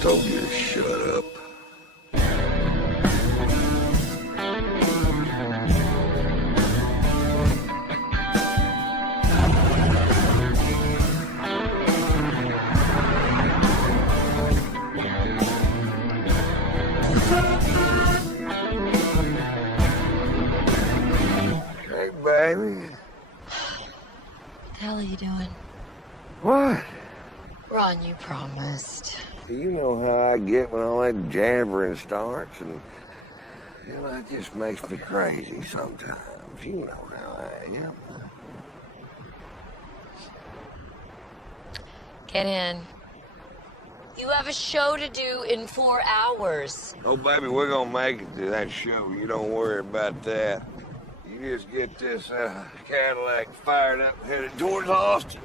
Told you to shut up. Hey, baby. What the hell are you doing? What? Ron, you promised. You know how I get when all that jabbering starts, and you know, that just makes me crazy sometimes. You know how I am. Get in. You have a show to do in 4 hours. Oh, baby, we're gonna make it to that show. You don't worry about that. You just get this Cadillac fired up, headed towards Austin.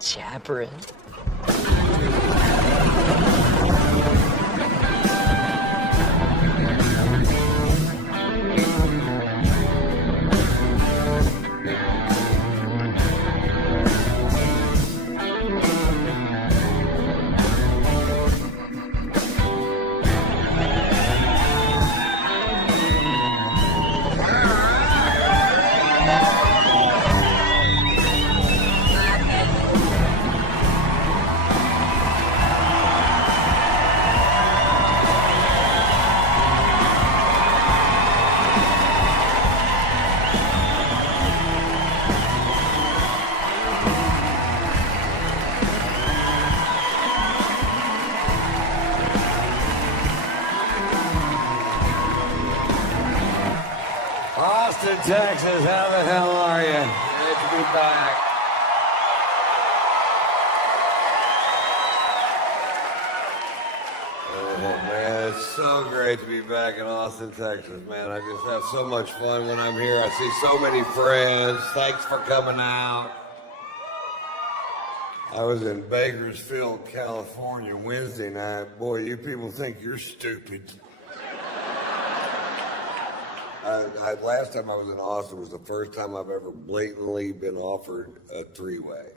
Jabbering. Austin, Texas, how the hell are you? Good to be back. Oh, man, it's so great to be back in Austin, Texas, man. I just have so much fun when I'm here. I see so many friends. Thanks for coming out. I was in Bakersfield, California Wednesday night. Boy, you people think you're stupid. Last time I was in Austin was the first time I've ever blatantly been offered a three-way.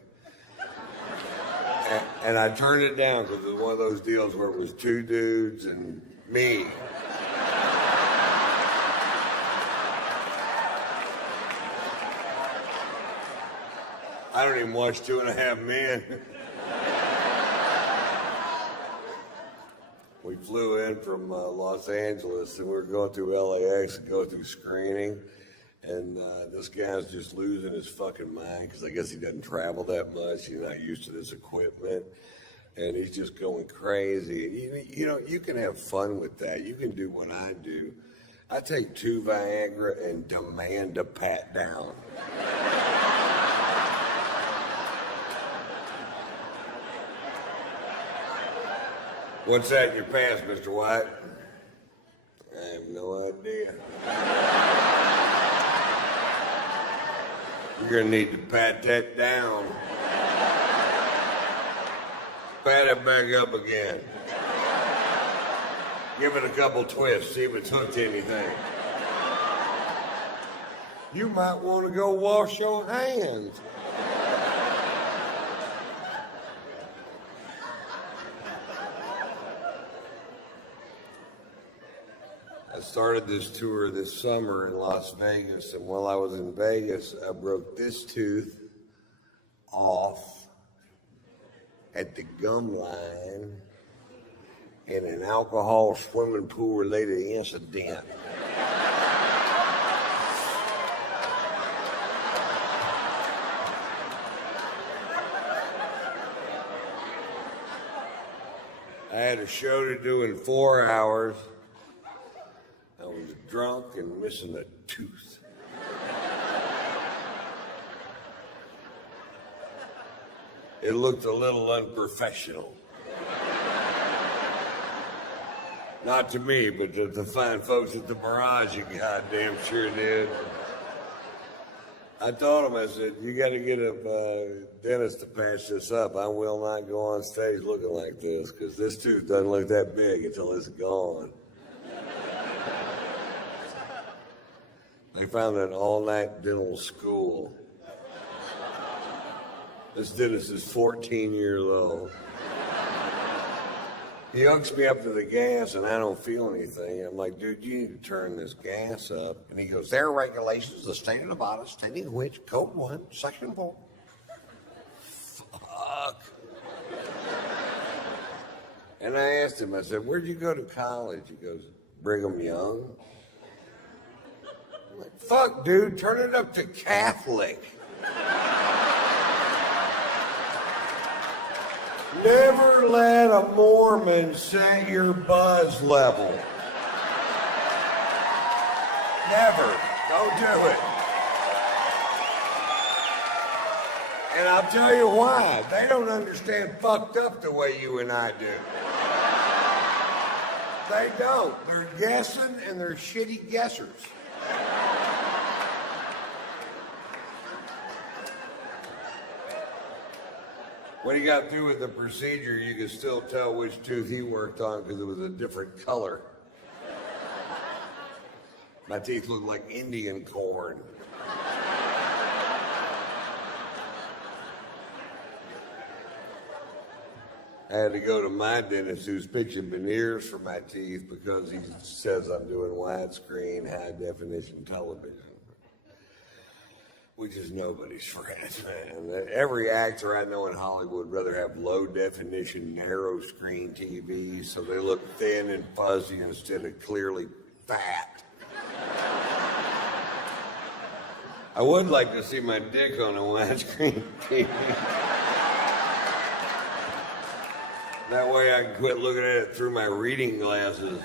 And I turned it down because it was one of those deals where it was two dudes and me. I don't even watch 2.5 Men. We flew in from Los Angeles, and we were going through LAX and go through screening, and this guy's just losing his fucking mind because I guess he doesn't travel that much. He's not used to this equipment, and he's just going crazy. You know, you can have fun with that. You can do what I do. I take 2 Viagra and demand a pat down. What's that in your pants, Mr. White? I have no idea. You're gonna need to pat that down. Pat it back up again. Give it a couple twists, see if it's hooked to anything. You might want to go wash your hands. I started this tour this summer in Las Vegas, and while I was in Vegas, I broke this tooth off at the gum line in an alcohol swimming pool related incident. I had a show to do in 4 hours. I was drunk and missing a tooth. It looked a little unprofessional. Not to me, but to the fine folks at the Mirage, you goddamn sure did. I told him, I said, you got to get a dentist to patch this up. I will not go on stage looking like this, because this tooth doesn't look that big until it's gone. They found an all-night dental school. This dentist is 14 years old. He hooks me up to the gas, and I don't feel anything. I'm like, dude, you need to turn this gas up. And he goes, there are regulations, the state of Nevada, stating which, Code 1, Section 4. Fuck. And I asked him, I said, where'd you go to college? He goes, Brigham Young. I'm like, fuck, dude, turn it up to Catholic. Never let a Mormon set your buzz level. Never. Don't do it. And I'll tell you why. They don't understand fucked up the way you and I do. They don't. They're guessing and they're shitty guessers. When he got through with the procedure, you could still tell which tooth he worked on because it was a different color. My teeth looked like Indian corn. I had to go to my dentist who's fixing veneers for my teeth because he says I'm doing widescreen, high-definition television. Which is nobody's friend, man. Every actor I know in Hollywood would rather have low-definition, narrow-screen TVs so they look thin and fuzzy instead of clearly fat. I would like to see my dick on a widescreen TV. That way I can quit looking at it through my reading glasses.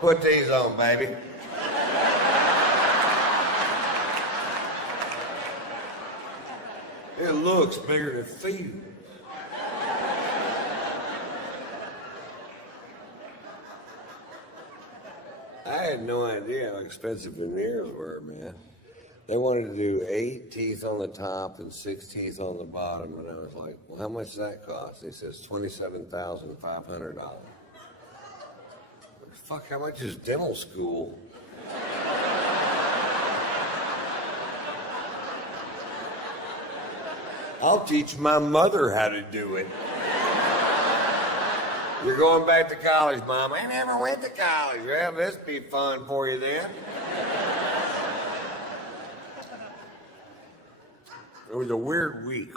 Put these on, baby. It looks bigger than feet. I had no idea how expensive veneers were, man. They wanted to do 8 teeth on the top and 6 teeth on the bottom, and I was like, well, how much does that cost? He says $27,500. Fuck, how much is dental school? I'll teach my mother how to do it. You're going back to college, Mom. I never went to college. Well, this be fun for you then. It was a weird week.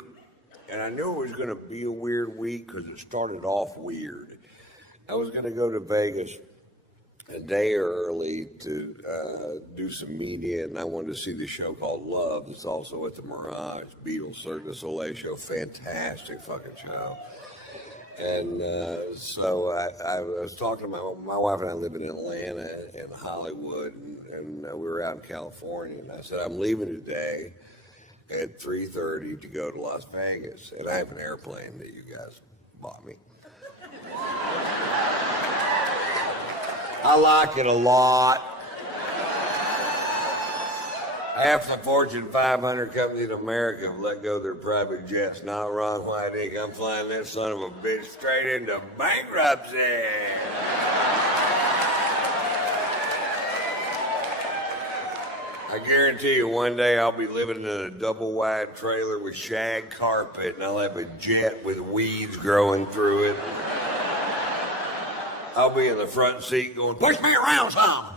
And I knew it was going to be a weird week because it started off weird. I was going to go to Vegas a day early to do some media, and I wanted to see the show called Love. It's also at the Mirage, Beatles, Cirque du Soleil show. Fantastic fucking show. And so I was talking to my wife and I live in Atlanta and Hollywood, and we were out in California, and I said, I'm leaving today at 3:30 to go to Las Vegas, and I have an airplane that you guys bought me. I like it a lot. Half the Fortune 500 companies in America have let go of their private jets. Not wrong, White Ink. I'm flying this son of a bitch straight into bankruptcy. I guarantee you one day I'll be living in a double-wide trailer with shag carpet, and I'll have a jet with weeds growing through it. I'll be in the front seat going, push me around some.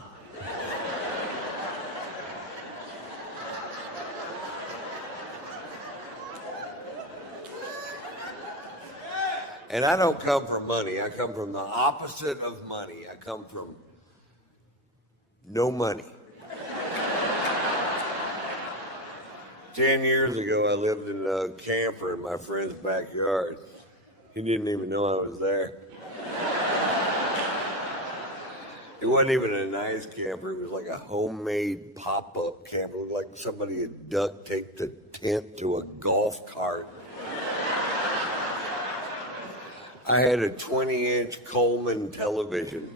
And I don't come from money. I come from the opposite of money. I come from no money. 10 years ago, I lived in a camper in my friend's backyard. He didn't even know I was there. It wasn't even a nice camper. It was like a homemade pop-up camper. It looked like somebody had duct taped the tent to a golf cart. I had a 20-inch Coleman television.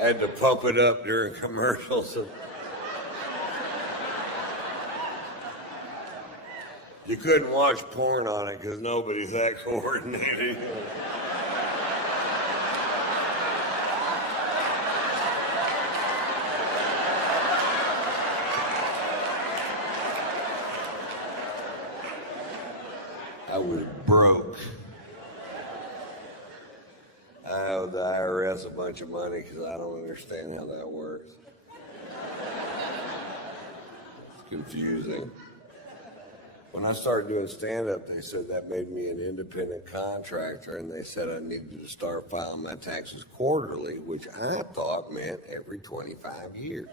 I had to pump it up during commercials. You couldn't watch porn on it because nobody's that coordinated. I was broke. I owe the IRS a bunch of money because I don't understand how that works. It's confusing. When I started doing stand-up, they said that made me an independent contractor, and they said I needed to start filing my taxes quarterly, which I thought meant every 25 years.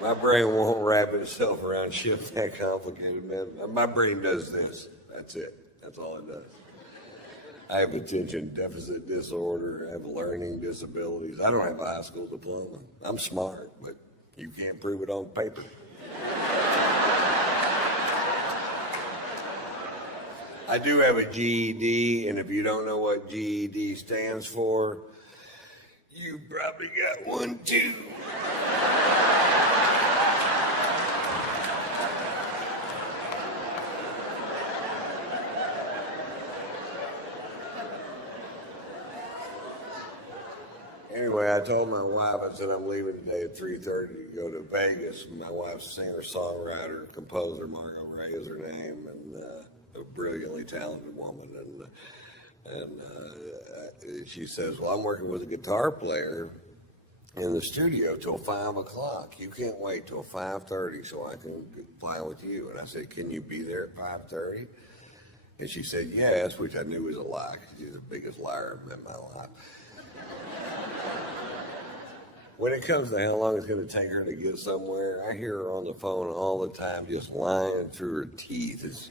My brain won't wrap itself around shit that complicated, man. My brain does this. That's it. That's all it does. I have attention deficit disorder. I have learning disabilities. I don't have a high school diploma. I'm smart, but you can't prove it on paper. I do have a GED, and if you don't know what GED stands for, you probably got one too. Anyway, I told my wife, I said I'm leaving today at 3:30 to go to Vegas. My wife's a singer-songwriter, composer, Margot Ray is her name, and a brilliantly talented woman. And she says, well, I'm working with a guitar player in the studio till 5 o'clock. You can't wait till 5:30 so I can fly with you. And I said, can you be there at 5:30? And she said, yes, which I knew was a lie, because she's the biggest liar I've met in my life. When it comes to how long it's going to take her to get somewhere, I hear her on the phone all the time just lying through her teeth.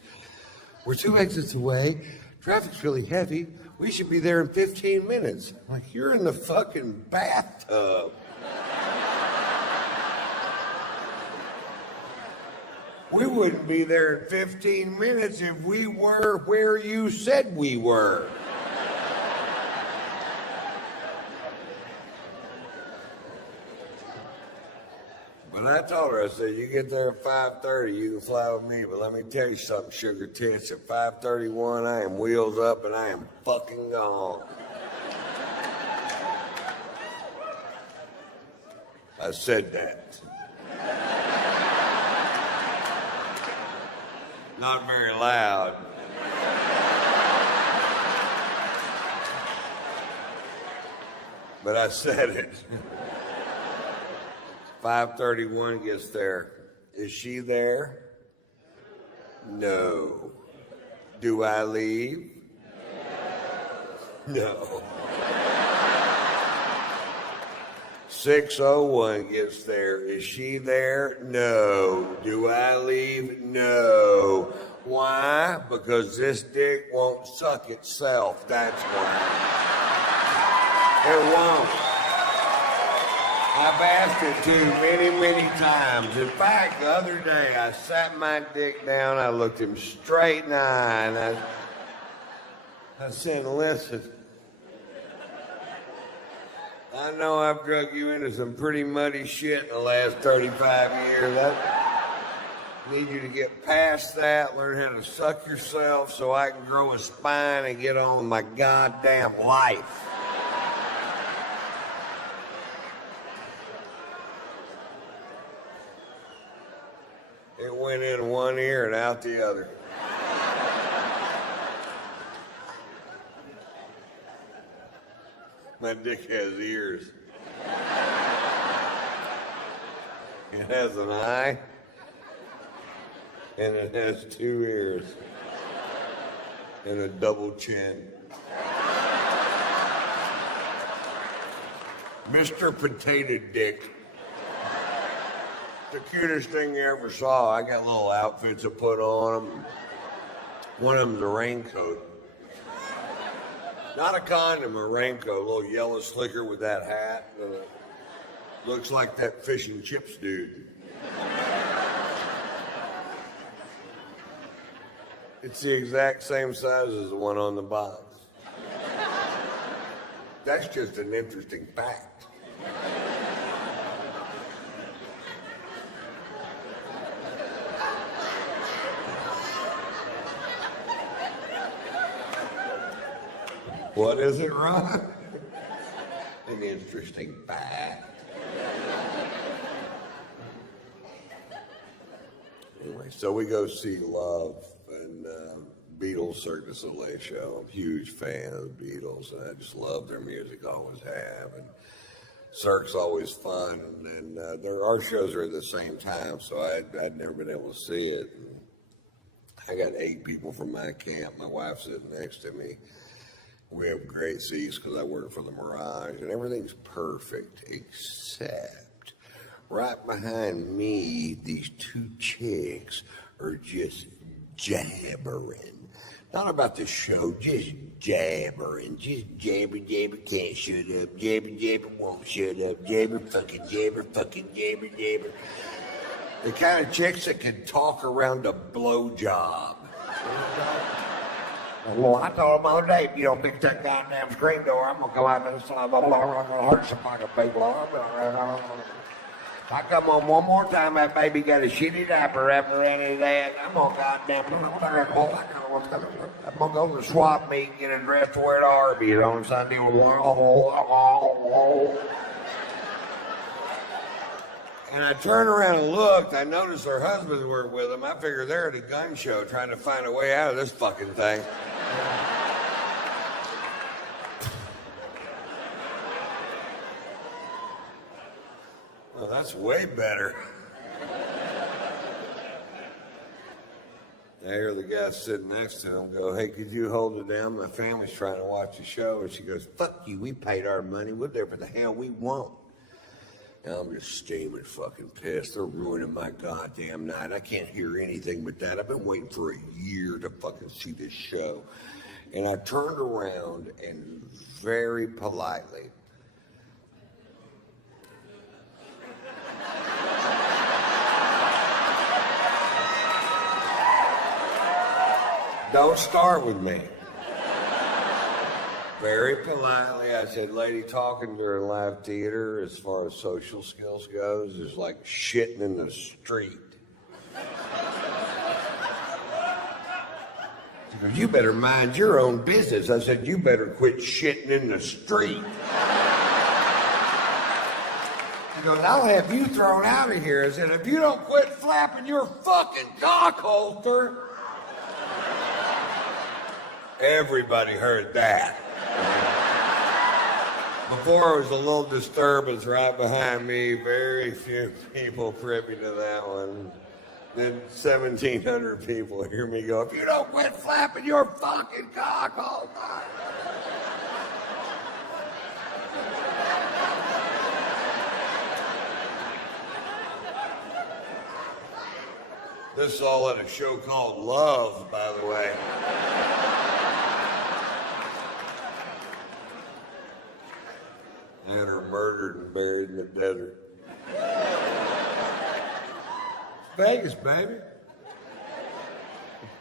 We're 2 exits away. Traffic's really heavy. We should be there in 15 minutes. I'm like, you're in the fucking bathtub. We wouldn't be there in 15 minutes if we were where you said we were. But I told her, I said, you get there at 5:30, you can fly with me. But let me tell you something, sugar tits. At 5:31, I am wheels up and I am fucking gone. I said that. Not very loud. But I said it. 5:31 gets there. Is she there? No. Do I leave? No. 6:01 gets there. Is she there? No. Do I leave? No. Why? Because this dick won't suck itself. That's why. It won't. I've asked it to many, many times. In fact, the other day, I sat my dick down, I looked him straight in the eye, and I said, listen, I know I've drug you into some pretty muddy shit in the last 35 years. I need you to get past that, learn how to suck yourself so I can grow a spine and get on with my goddamn life. It went in one ear and out the other. My dick has ears. It has an eye, and it has 2 ears, and a double chin. Mr. Potato Dick. The cutest thing you ever saw. I got little outfits to put on them. One of them's a raincoat. Not a condom, a raincoat. A little yellow slicker with that hat. Looks like that fish and chips dude. It's the exact same size as the one on the box. That's just an interesting fact. What is it, Ron? An interesting fact. Anyway, so we go see Love and Beatles Cirque du Soleil show. I'm a huge fan of the Beatles, and I just love their music, always have. And Cirque's always fun, and our shows are at the same time, so I'd never been able to see it. And I got 8 people from my camp. My wife's sitting next to me. We have great seats because I work for the Mirage, and everything's perfect, except right behind me, these 2 chicks are just jabbering. Not about the show, just jabbering. Just jabber, jabber, can't shut up. Jabber, jabber, won't shut up. Jabber, fucking jabber, jabber. The kind of chicks that can talk around a blowjob. Well, I told him the other day, if you don't fix that goddamn screen door, I'm gonna go out and I'm gonna hurt some fucking people. If I come home one more time, that baby got a shitty diaper wrapped around his ass, I'm gonna go to the swap meet and get a dress to wear to Arby's on Sunday. And I turned around and looked. I noticed their husbands were with them. I figured they're at a gun show trying to find a way out of this fucking thing. Well, that's way better. I hear the guy sitting next to him go, hey, could you hold it down? My family's trying to watch the show. And she goes, fuck you, we paid our money. We'll do whatever the hell we want. And I'm just steaming fucking pissed. They're ruining my goddamn night. I can't hear anything but that. I've been waiting for a year to fucking see this show. And I turned around and very politely, don't start with me. Very politely, I said, lady, talking during live theater as far as social skills goes is like shitting in the street. She goes, you better mind your own business. I said, you better quit shitting in the street. She goes, I'll have you thrown out of here. I said, if you don't quit flapping your fucking cock holster. Everybody heard that. Before, it was a little disturbance right behind me. Very few people privy to that one. Then 1,700 people hear me go, if you don't quit flapping your fucking cock all night. This is all at a show called Love, by the way. And her murdered and buried in the desert. Vegas, baby.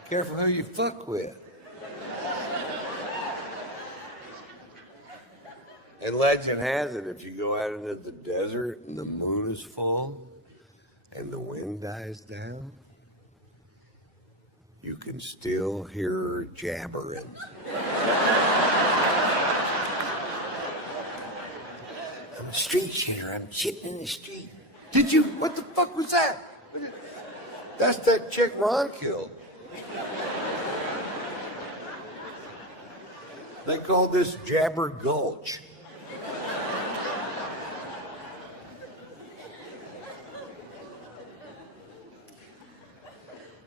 Careful who you fuck with. And legend has it, if you go out into the desert and the moon is full and the wind dies down, you can still hear her jabbering. I'm a street shitter. I'm shitting in the street. Did you? What the fuck was that? That's that chick Ron killed. They call this Jabber Gulch.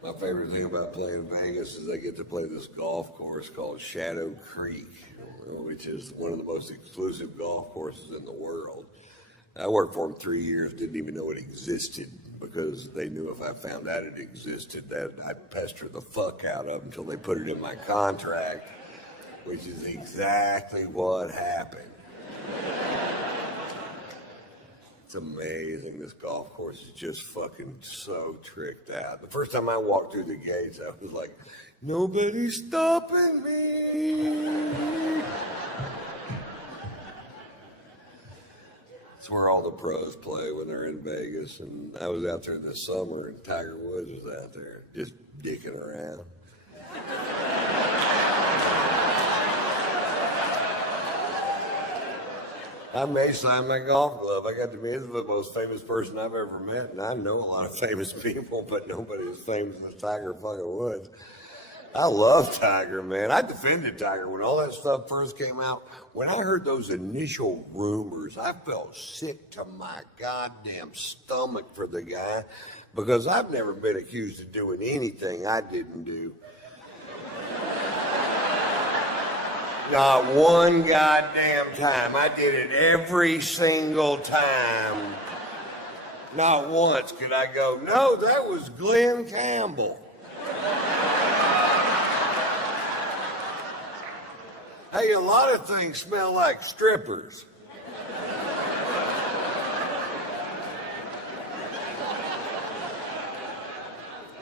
My favorite thing about playing Vegas is I get to play this golf course called Shadow Creek, which is one of the most exclusive golf courses in the world. I worked for them 3 years, didn't even know it existed because they knew if I found out it existed that I'd pester the fuck out of them until they put it in my contract, which is exactly what happened. It's amazing. This golf course is just fucking so tricked out. The first time I walked through the gates, I was like, nobody's stopping me. It's where all the pros play when they're in Vegas. And I was out there this summer, and Tiger Woods was out there just dicking around. I may sign my golf glove. I got to meet the most famous person I've ever met, and I know a lot of famous people, but nobody as famous as Tiger fucking Woods. I love Tiger, man. I defended Tiger when all that stuff first came out. When I heard those initial rumors, I felt sick to my goddamn stomach for the guy because I've never been accused of doing anything I didn't do. Not one goddamn time. I did it every single time. Not once could I go, no, that was Glenn Campbell. Hey, a lot of things smell like strippers.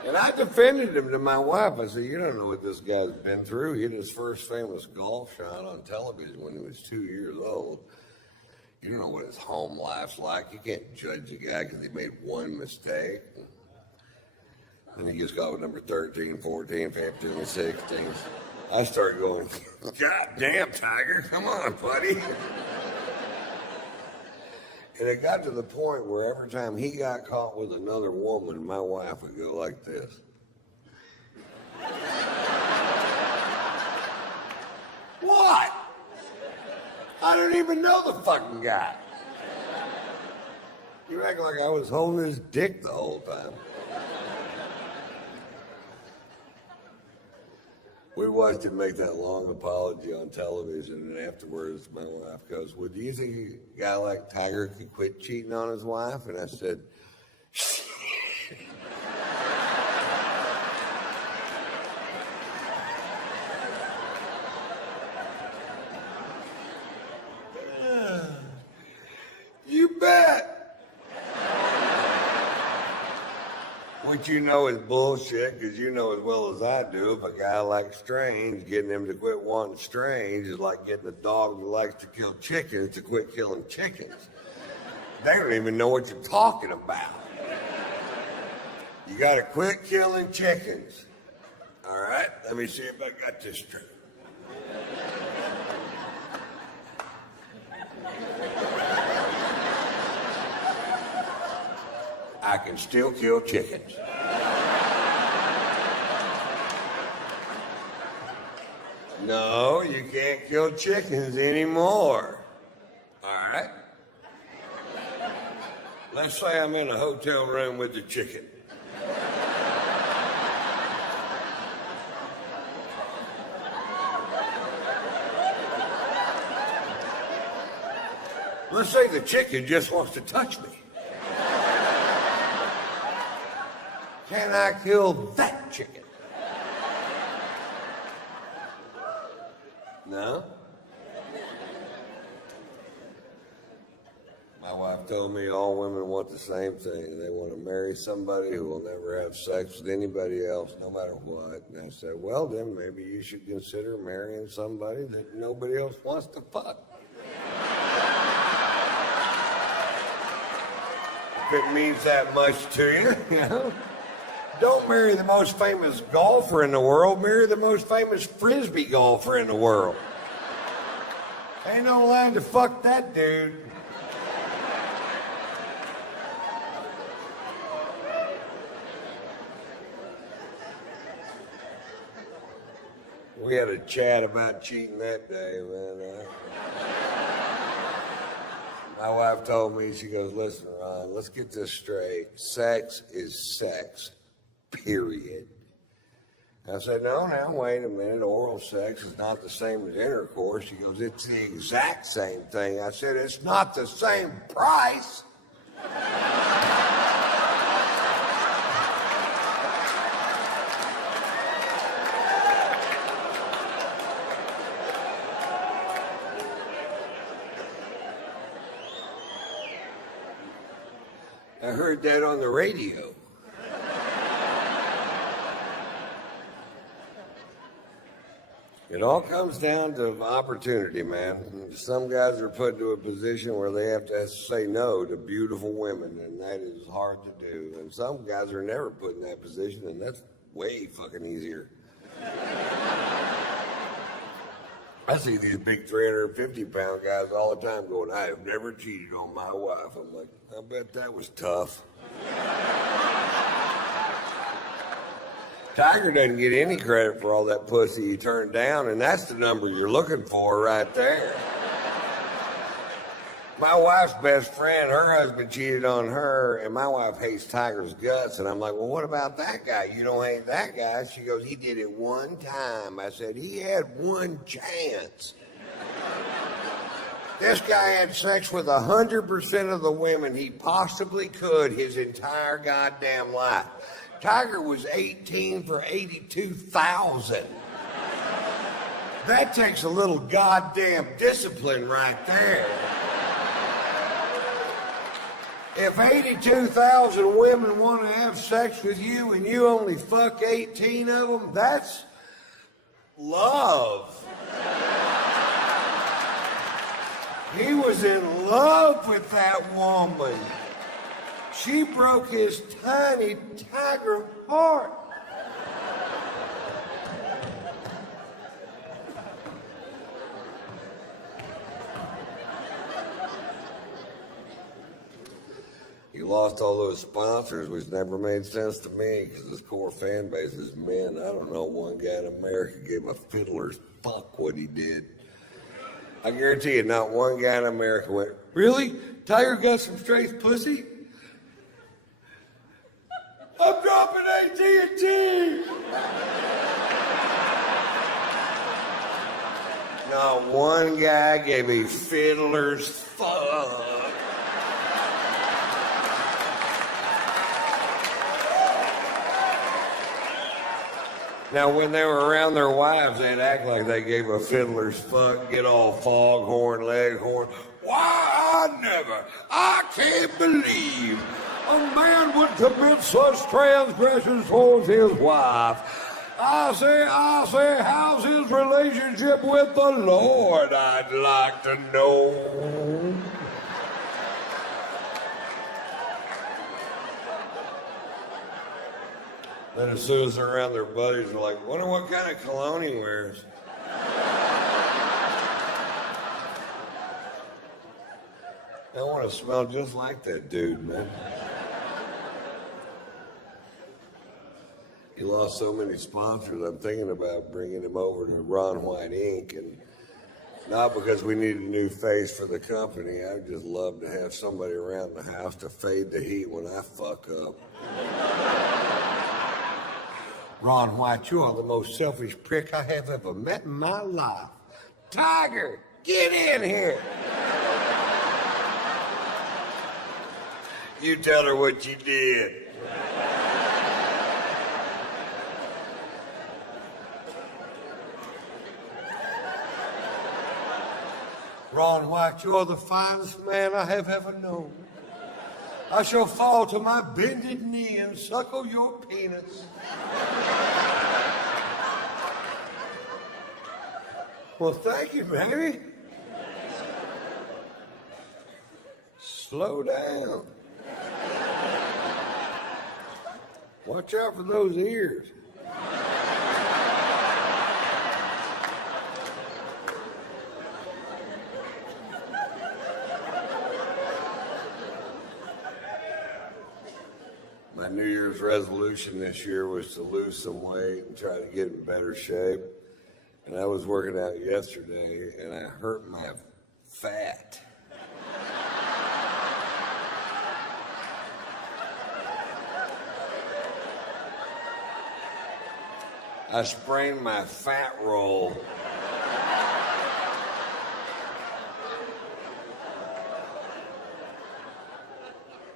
And I defended him to my wife. I said, you don't know what this guy's been through. He had his first famous golf shot on television when he was 2 years old. You don't know what his home life's like. You can't judge a guy because he made one mistake. And he just got with number 13, 14, 15, and 16. I started going, God damn, Tiger, come on, buddy. And it got to the point where every time he got caught with another woman, my wife would go like this. What? I don't even know the fucking guy. You act like I was holding his dick the whole time. We watched him make that long apology on television, and afterwards my wife goes, well, do you think a guy like Tiger could quit cheating on his wife? And I said, you bet. What you know is bullshit, because you know as well as I do, if a guy like Strange, getting him to quit wanting Strange is like getting a dog who likes to kill chickens to quit killing chickens. They don't even know what you're talking about. You gotta quit killing chickens. All right, let me see if I got this straight. I can still kill chickens. No, you can't kill chickens anymore. All right? Let's say I'm in a hotel room with the chicken. Let's say the chicken just wants to touch me. Can I kill that chicken? No? My wife told me all women want the same thing. They want to marry somebody who will never have sex with anybody else, no matter what. And I said, well, then maybe you should consider marrying somebody that nobody else wants to fuck. If it means that much to you, you know? Don't marry the most famous golfer in the world. Marry the most famous Frisbee golfer in the world. Ain't no line to fuck that dude. We had a chat about cheating that day, man. My wife told me, she goes, listen, Ron, let's get this straight. Sex is sex. Period. I said, no, now, wait a minute. Oral sex is not the same as intercourse. She goes, it's the exact same thing. I said, it's not the same price. I heard that on the radio. It all comes down to opportunity, man. Some guys are put into a position where they have to say no to beautiful women, and that is hard to do. And some guys are never put in that position, and that's way fucking easier. I see these big 350-pound guys all the time going, I have never cheated on my wife. I'm like, I bet that was tough. Tiger doesn't get any credit for all that pussy he turned down, and that's the number you're looking for right there. My wife's best friend, her husband cheated on her, and my wife hates Tiger's guts. And I'm like, well, what about that guy? You don't hate that guy? She goes, he did it one time. I said, he had one chance. This guy had sex with 100% of the women he possibly could his entire goddamn life. Tiger was 18 for 82,000. That takes a little goddamn discipline right there. If 82,000 women want to have sex with you and you only fuck 18 of them, that's love. He was in love with that woman. She broke his tiny tiger heart. You lost all those sponsors, which never made sense to me because his core fan base is men. I don't know one guy in America gave a fiddler's fuck what he did. I guarantee you, not one guy in America went, really? Tiger got some straight pussy? I'm dropping AT&T! Not one guy gave a fiddler's fuck. Now, when they were around their wives, they'd act like they gave a fiddler's fuck, get all foghorn, leghorn. Why, I can't believe a man would commit such transgressions towards his wife. I say, how's his relationship with the Lord? I'd like to know. Then as soon as they're around their buddies, they're like, wonder what kind of cologne he wears. I want to smell just like that dude, man. He lost so many sponsors, I'm thinking about bringing him over to Ron White Inc. And not because we need a new face for the company. I'd just love to have somebody around the house to fade the heat when I fuck up. Ron White, you are the most selfish prick I have ever met in my life. Tiger, get in here. You tell her what you did. Ron White, you are the finest man I have ever known. I shall fall to my bended knee and suckle your penis. Well, thank you, baby. Slow down. Watch out for those ears. My New Year's resolution this year was to lose some weight and try to get in better shape. And I was working out yesterday, and I hurt my fat. I sprained my fat roll.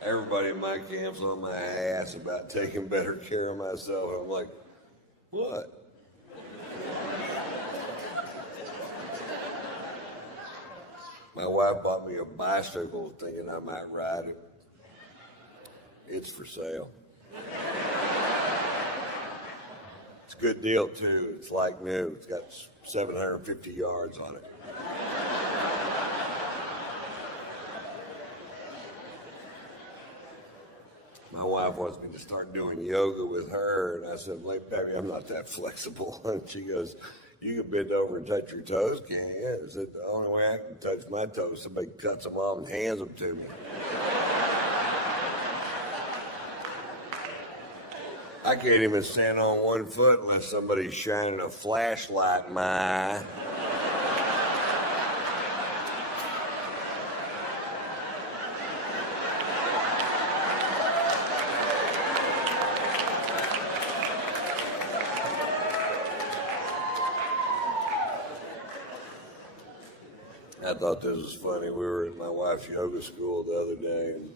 Everybody in my camp's on my ass about taking better care of myself. I'm like, what? My wife bought me a bicycle thinking I might ride it. It's for sale. It's a good deal, too. It's like new. It's got 750 yards on it. My wife wants me to start doing yoga with her, and I said, baby, I'm not that flexible. And she goes, You can bend over and touch your toes, can't you? I said, the only way I can touch my toes, somebody cuts them off and hands them to me. I can't even stand on one foot unless somebody's shining a flashlight in my eye. I thought this was funny. We were at my wife's yoga school the other day, and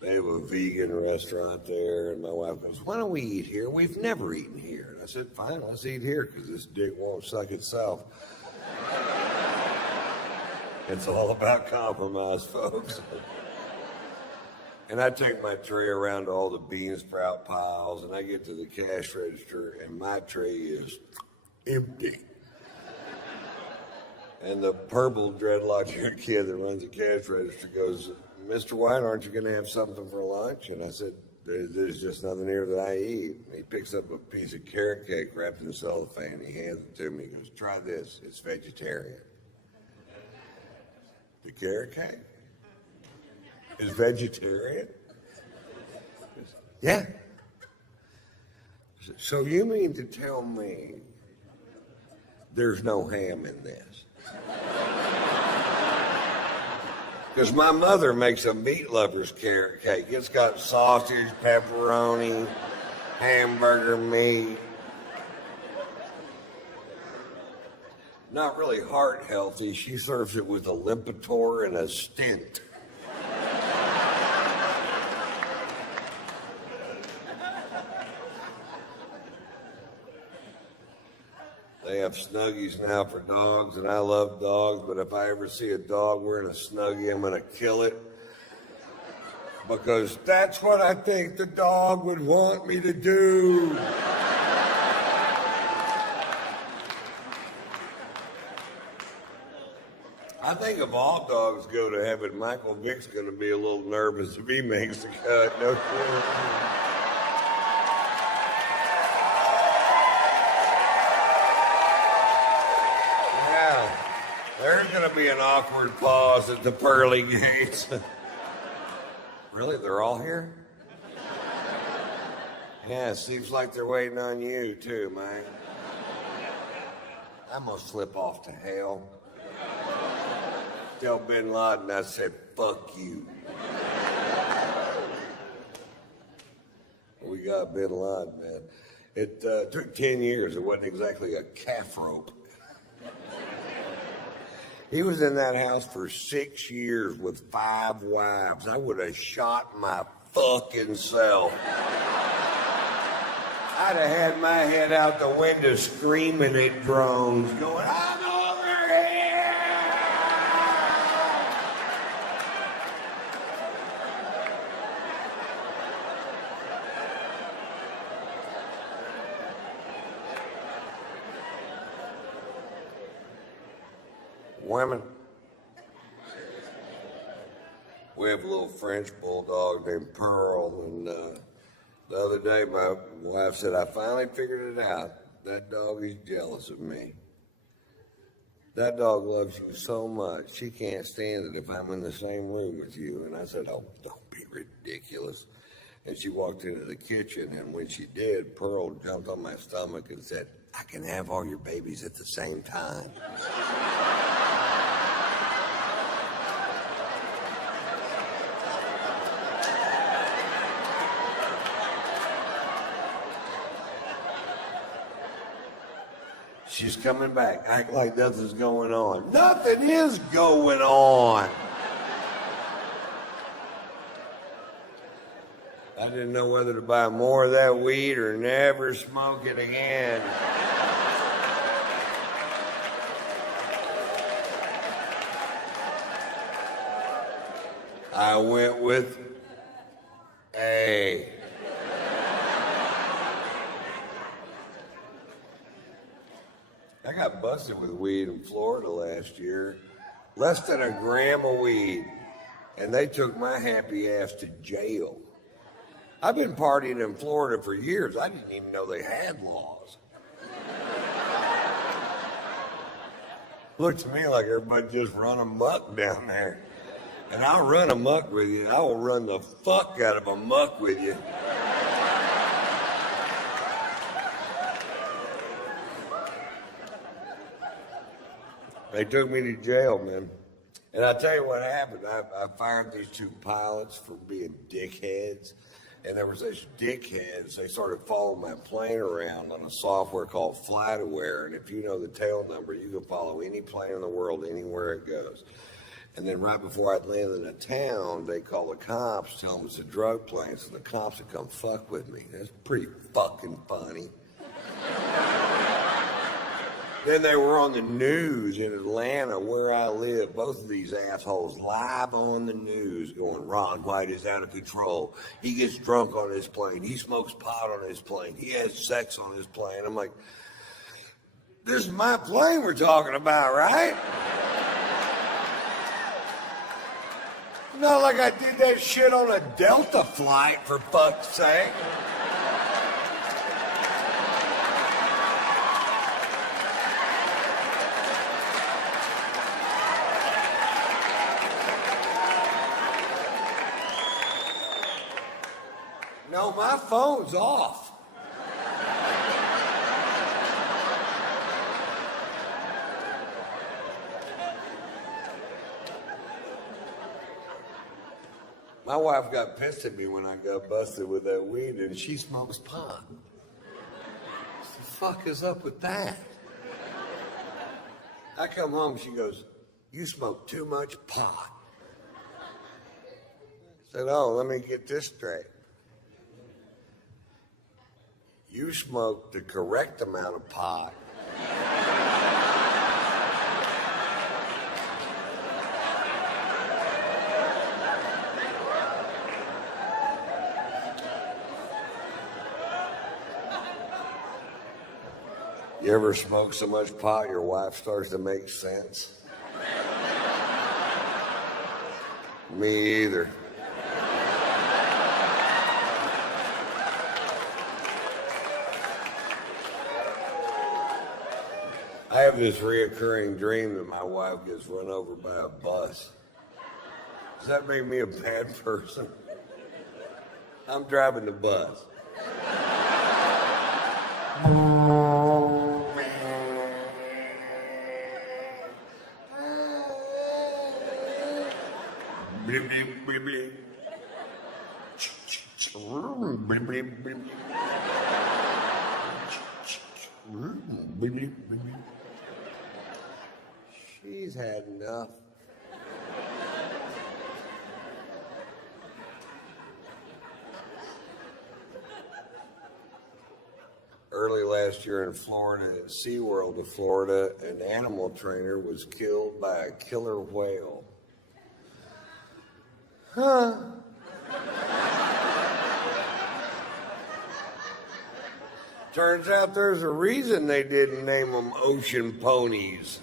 they have a vegan restaurant there, and my wife goes, why don't we eat here? We've never eaten here. And I said, fine, let's eat here, because this dick won't suck itself. It's all about compromise, folks. And I take my tray around to all the bean sprout piles, and I get to the cash register, and my tray is empty. And the purple dreadlock-haired kid that runs the cash register goes, Mr. White, aren't you going to have something for lunch? And I said, there's just nothing here that I eat. And he picks up a piece of carrot cake wrapped in cellophane. He hands it to me. He goes, try this. It's vegetarian. The carrot cake is vegetarian? Yeah. So you mean to tell me there's no ham in this? Because my mother makes a meat lover's carrot cake. It's got sausage, pepperoni, hamburger meat. Not really heart healthy. She serves it with a Lipitor and a stent. They have Snuggies now for dogs, and I love dogs, but if I ever see a dog wearing a Snuggie, I'm going to kill it. Because that's what I think the dog would want me to do. I think if all dogs go to heaven, Michael Vick's going to be a little nervous if he makes the cut. No kidding. There's going to be an awkward pause at the pearly gates. Really? They're all here? Yeah, it seems like they're waiting on you, too, man. I'm going to slip off to hell. Tell Bin Laden I said, fuck you. We got Bin Laden, man. It took 10 years. It wasn't exactly a calf rope. He was in that house for 6 years with 5 wives. I would have shot my fucking self. I'd have had my head out the window screaming at drones, going, I'm over here! Women. We have a little French bulldog named Pearl, and the other day my wife said, I finally figured it out. That dog is jealous of me. That dog loves you so much, she can't stand it if I'm in the same room with you. And I said, oh, don't be ridiculous. And she walked into the kitchen, and when she did, Pearl jumped on my stomach and said, I can have all your babies at the same time. She's coming back. Act like nothing's going on. Nothing is going on. I didn't know whether to buy more of that weed or never smoke it again. I went with A. I got busted with weed in Florida last year. Less than a gram of weed. And they took my happy ass to jail. I've been partying in Florida for years. I didn't even know they had laws. Looked to me like everybody just run amok down there. And I'll run amok with you. I will run the fuck out of amok with you. They took me to jail, man. And I'll tell you what happened. I fired these two pilots for being dickheads. And there was these dickheads. They started following my plane around on a software called FlightAware. And if you know the tail number, you can follow any plane in the world anywhere it goes. And then right before I'd landed in a town, they call the cops, tell them it's a drug plane. So the cops would come fuck with me. That's pretty fucking funny. Then they were on the news in Atlanta, where I live. Both of these assholes live on the news going, Ron White is out of control. He gets drunk on his plane. He smokes pot on his plane. He has sex on his plane. I'm like, this is my plane we're talking about, right? Not like I did that shit on a Delta flight, for fuck's sake. No, my phone's off. My wife got pissed at me when I got busted with that weed, and she smokes pot. What the fuck is up with that? I come home, she goes, you smoke too much pot. I said, oh, let me get this straight. You smoke the correct amount of pot. You ever smoke so much pot your wife starts to make sense? Me either. I have this reoccurring dream that my wife gets run over by a bus. Does that make me a bad person? I'm driving the bus. Bleep, bleep, bleep, bleep. Bleep, bleep, bleep. Bleep, bleep, bleep, bleep. She's had enough. Early last year in Florida, at SeaWorld of Florida, an animal trainer was killed by a killer whale. Huh? Turns out there's a reason they didn't name them ocean ponies.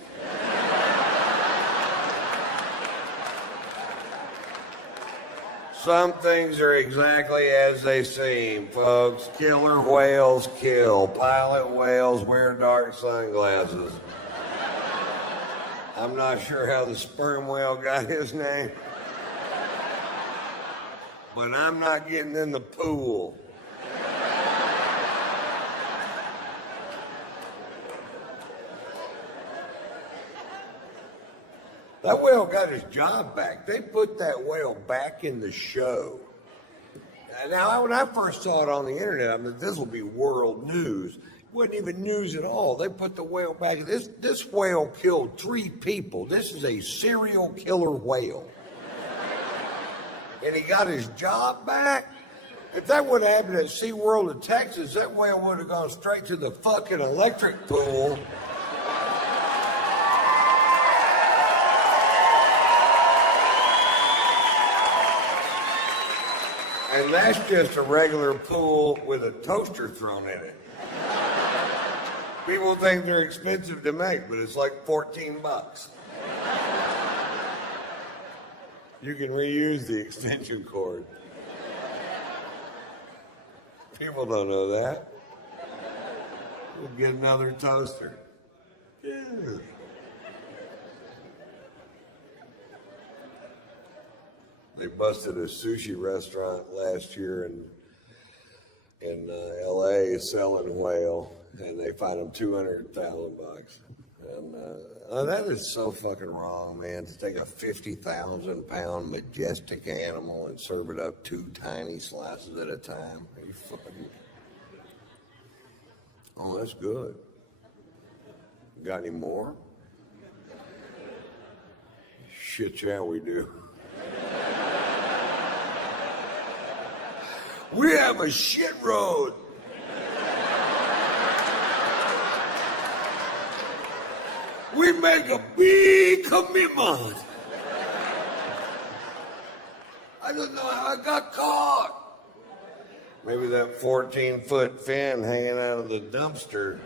Some things are exactly as they seem, folks. Killer whales kill. Pilot whales wear dark sunglasses. I'm not sure how the sperm whale got his name, but I'm not getting in the pool. That whale got his job back. They put that whale back in the show. Now, when I first saw it on the internet, I mean, this will be world news. It wasn't even news at all. They put the whale back. This whale killed 3 people. This is a serial killer whale. And he got his job back? If that would have happened at SeaWorld in Texas, that whale would have gone straight to the fucking electric pool. And that's just a regular pool with a toaster thrown in it. People think they're expensive to make, but it's like $14. You can reuse the extension cord. People don't know that. We'll get another toaster. Yeah. They busted a sushi restaurant last year in L.A. selling whale, and they fined them $200,000. And that is so fucking wrong, man. To take a 50,000-pound majestic animal and serve it up 2 tiny slices at a time. Are you fucking? Oh, that's good. Got any more? Shit, yeah, we do. We have a shit road. We make a big commitment. I don't know how I got caught. Maybe that 14-foot fin hanging out of the dumpster.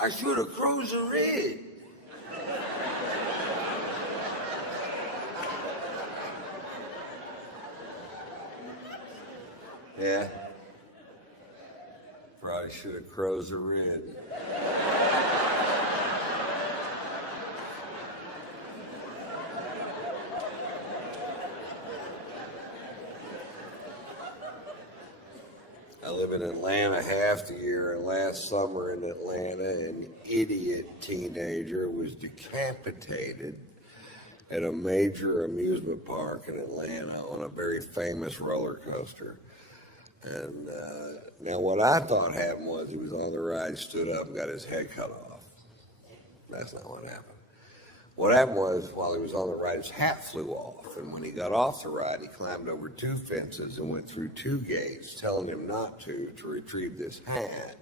I should have cruised the rig. Yeah. Probably should have cruised the rig. I live in Atlanta half the year, and last summer in Atlanta, an idiot teenager was decapitated at a major amusement park in Atlanta on a very famous roller coaster. And now what I thought happened was he was on the ride, stood up, and got his head cut off. That's not what happened. What happened was, while he was on the ride, his hat flew off. And when he got off the ride, he climbed over 2 fences and went through 2 gates, telling him not to retrieve this hat,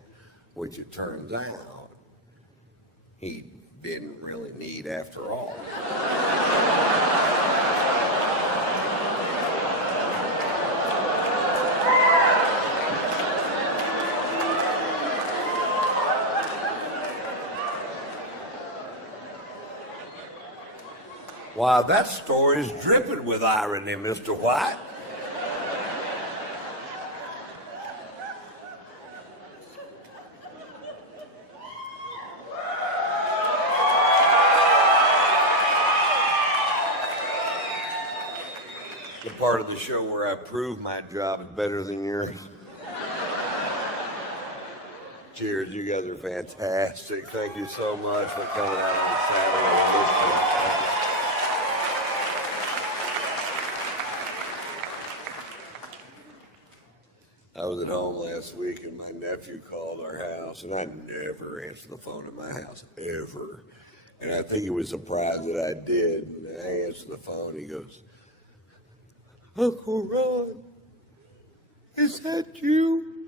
which it turns out he didn't really need after all. Wow, that story is dripping with irony, Mr. White. The part of the show where I prove my job is better than yours. Cheers, you guys are fantastic. Thank you so much for coming out on Saturday. I was at home last week and my nephew called our house, and I never answer the phone at my house, ever. And I think he was surprised that I did. And I answered the phone, he goes, Uncle Ron, is that you?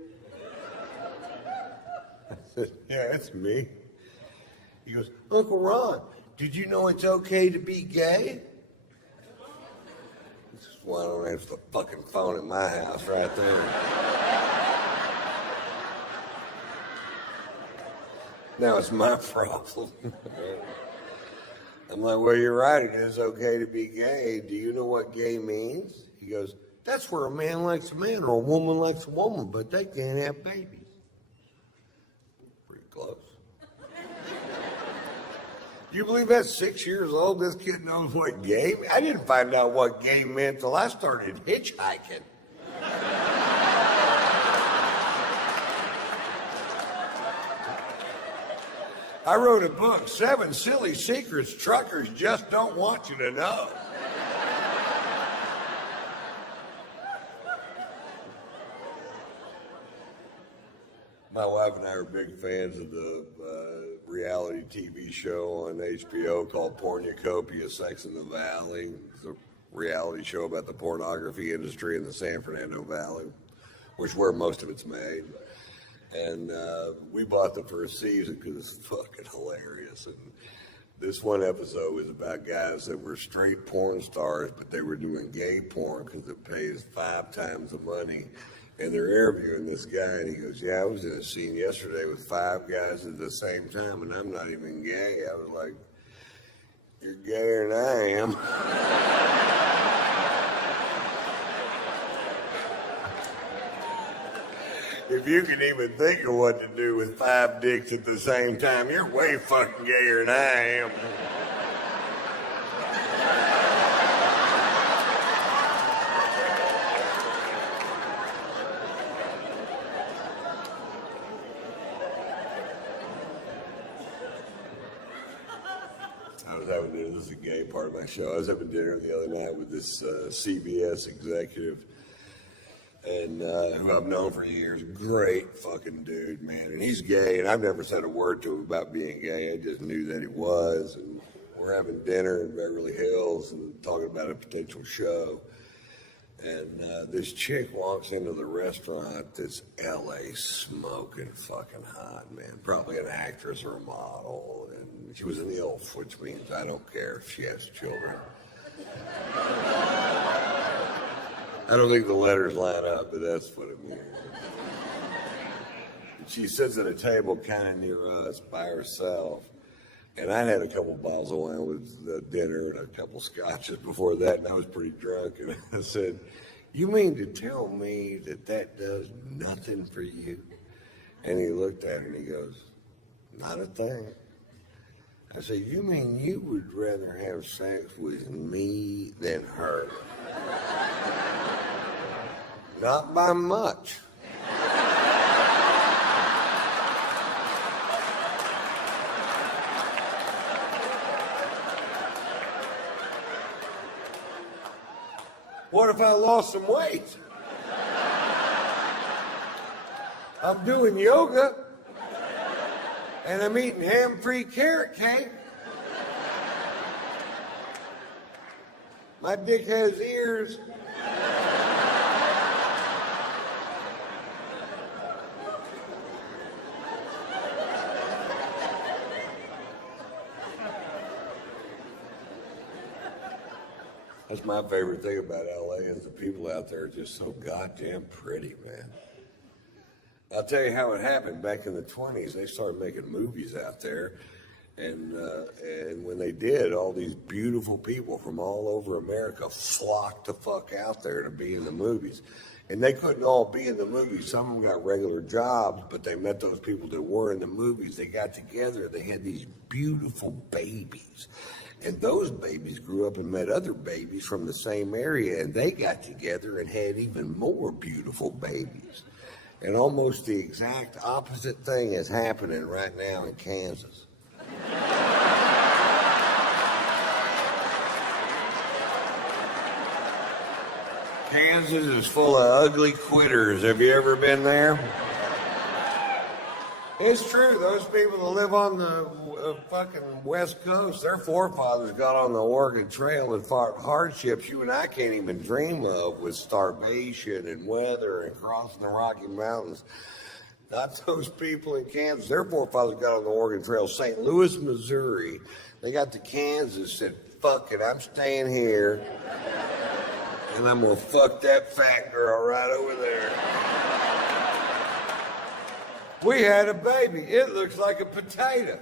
I said, yeah, it's me. He goes, Uncle Ron, did you know it's okay to be gay? This is why I don't answer the fucking phone at my house right there. Now it's my problem. I'm like, well, you're right. It is okay to be gay. Do you know what gay means? He goes, that's where a man likes a man or a woman likes a woman, but they can't have babies. Pretty close. Do you believe at 6 years old, this kid knows what gay means? I didn't find out what gay meant till I started hitchhiking. I wrote a book, 7 Silly Secrets Truckers Just Don't Want You to Know. My wife and I are big fans of the reality TV show on HBO called Pornucopia, Sex in the Valley. It's a reality show about the pornography industry in the San Fernando Valley, which is where most of it's made. And we bought the first season because it's fucking hilarious. And this one episode was about guys that were straight porn stars, but they were doing gay porn because it pays 5 times the money. And they're interviewing this guy, and he goes, yeah, I was in a scene yesterday with 5 guys at the same time, and I'm not even gay. I was like, you're gayer than I am. If you can even think of what to do with 5 dicks at the same time, you're way fucking gayer than I am. I was having dinner. This is a gay part of my show. I was having dinner the other night with this CBS executive, and who I've known for years. Great fucking dude, man. And he's gay, and I've never said a word to him about being gay. I just knew that he was. And we're having dinner in Beverly Hills and talking about a potential show. And this chick walks into the restaurant that's LA smoking fucking hot, man. Probably an actress or a model. And she was an ILF, which means I don't care if she has children. I don't think the letters line up, but that's what it means. She sits at a table kind of near us by herself. And I had a couple bottles of wine with dinner and a couple scotches before that, and I was pretty drunk. And I said, "You mean to tell me that does nothing for you?" And he looked at her and he goes, "Not a thing." I said, "You mean you would rather have sex with me than her?" "Not by much." What if I lost some weight? I'm doing yoga, and I'm eating ham-free carrot cake. My dick has ears. That's my favorite thing about LA is the people out there are just so goddamn pretty, man. I'll tell you how it happened. Back in the 20s, they started making movies out there. And when they did, all these beautiful people from all over America flocked the fuck out there to be in the movies. And they couldn't all be in the movies. Some of them got regular jobs, but they met those people that were in the movies. They got together. They had these beautiful babies. And those babies grew up and met other babies from the same area, and they got together and had even more beautiful babies. And almost the exact opposite thing is happening right now in Kansas. Kansas is full of ugly quitters. Have you ever been there? It's true. Those people that live on the fucking West Coast, their forefathers got on the Oregon Trail and fought hardships you and I can't even dream of, with starvation and weather and crossing the Rocky Mountains. Not those people in Kansas. Their forefathers got on the Oregon Trail, St. Louis, Missouri. They got to Kansas, said, "Fuck it, I'm staying here, and I'm gonna fuck that fat girl right over there." We had a baby. It looks like a potato.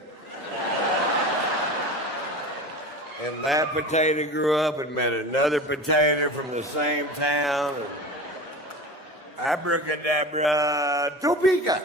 And that potato grew up and met another potato from the same town. Abracadabra, Topeka.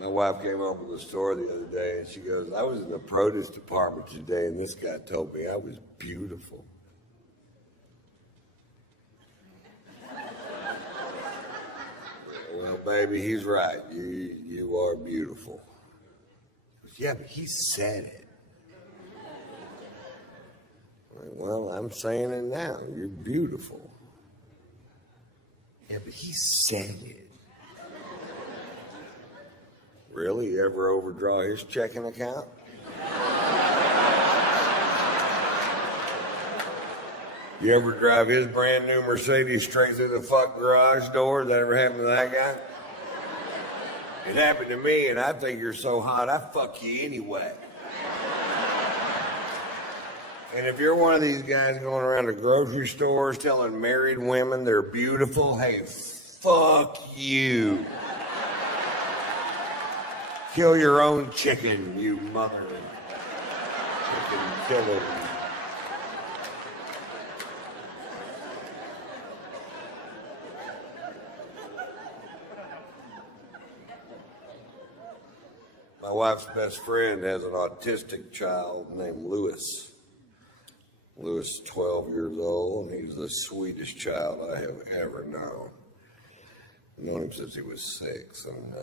My wife came home from the store the other day and she goes, "I was in the produce department today and this guy told me I was beautiful." Well, baby, he's right. You are beautiful. She goes, "Yeah, but he said it." "Well, I'm saying it now. You're beautiful." "Yeah, but he said it." "Really? You ever overdraw his checking account?" "You ever drive his brand new Mercedes straight through the fuck garage door? That ever happened to that guy?" "It happened to me, and I think you're so hot, I fuck you anyway." And if you're one of these guys going around to grocery stores telling married women they're beautiful, hey, fuck you. Kill your own chicken, you mother. Chicken killer. My wife's best friend has an autistic child named Lewis. Lewis is 12 years old, and he's the sweetest child I have ever known. I've known him since he was 6, and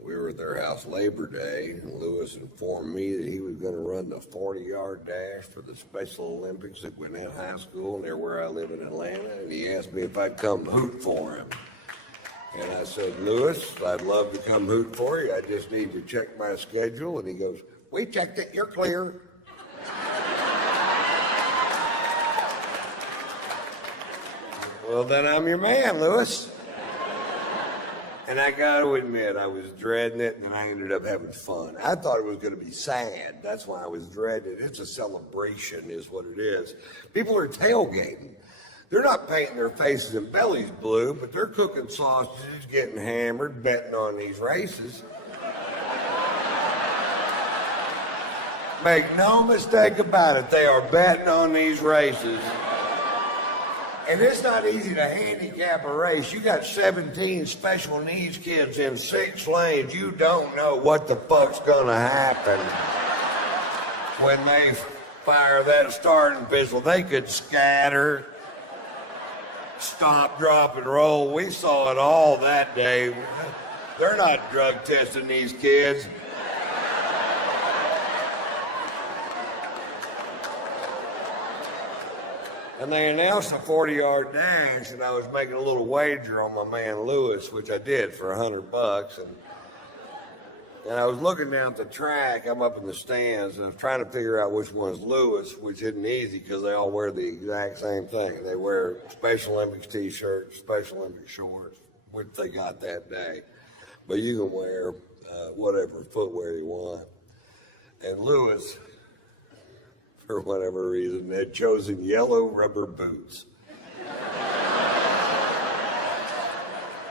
we were at their house Labor Day, and Lewis informed me that he was going to run the 40-yard dash for the Special Olympics at Gwinnett High School near where I live in Atlanta, and he asked me if I'd come hoot for him. And I said, Lewis, I'd love to come hoot for you. I just need to check my schedule. And he goes, we checked it. You're clear. Well, then I'm your man, Lewis. And I got to admit, I was dreading it, and I ended up having fun. I thought it was going to be sad. That's why I was dreading it. It's a celebration is what it is. People are tailgating. They're not painting their faces and bellies blue, but they're cooking sausages, getting hammered, betting on these races. Make no mistake about it, they are betting on these races. And it's not easy to handicap a race. You got 17 special needs kids in 6 lanes. You don't know what the fuck's gonna happen when they fire that starting pistol. They could scatter, stop, drop, and roll. We saw it all that day. They're not drug testing these kids. And they announced a 40-yard dash, and I was making a little wager on my man Lewis, which I did for $100. And I was looking down at the track. I'm up in the stands, and I was trying to figure out which one's Lewis, which isn't easy because they all wear the exact same thing. They wear Special Olympics T-shirts, Special Olympics shorts, which they got that day. But you can wear whatever footwear you want. And Lewis, for whatever reason, had chosen yellow rubber boots.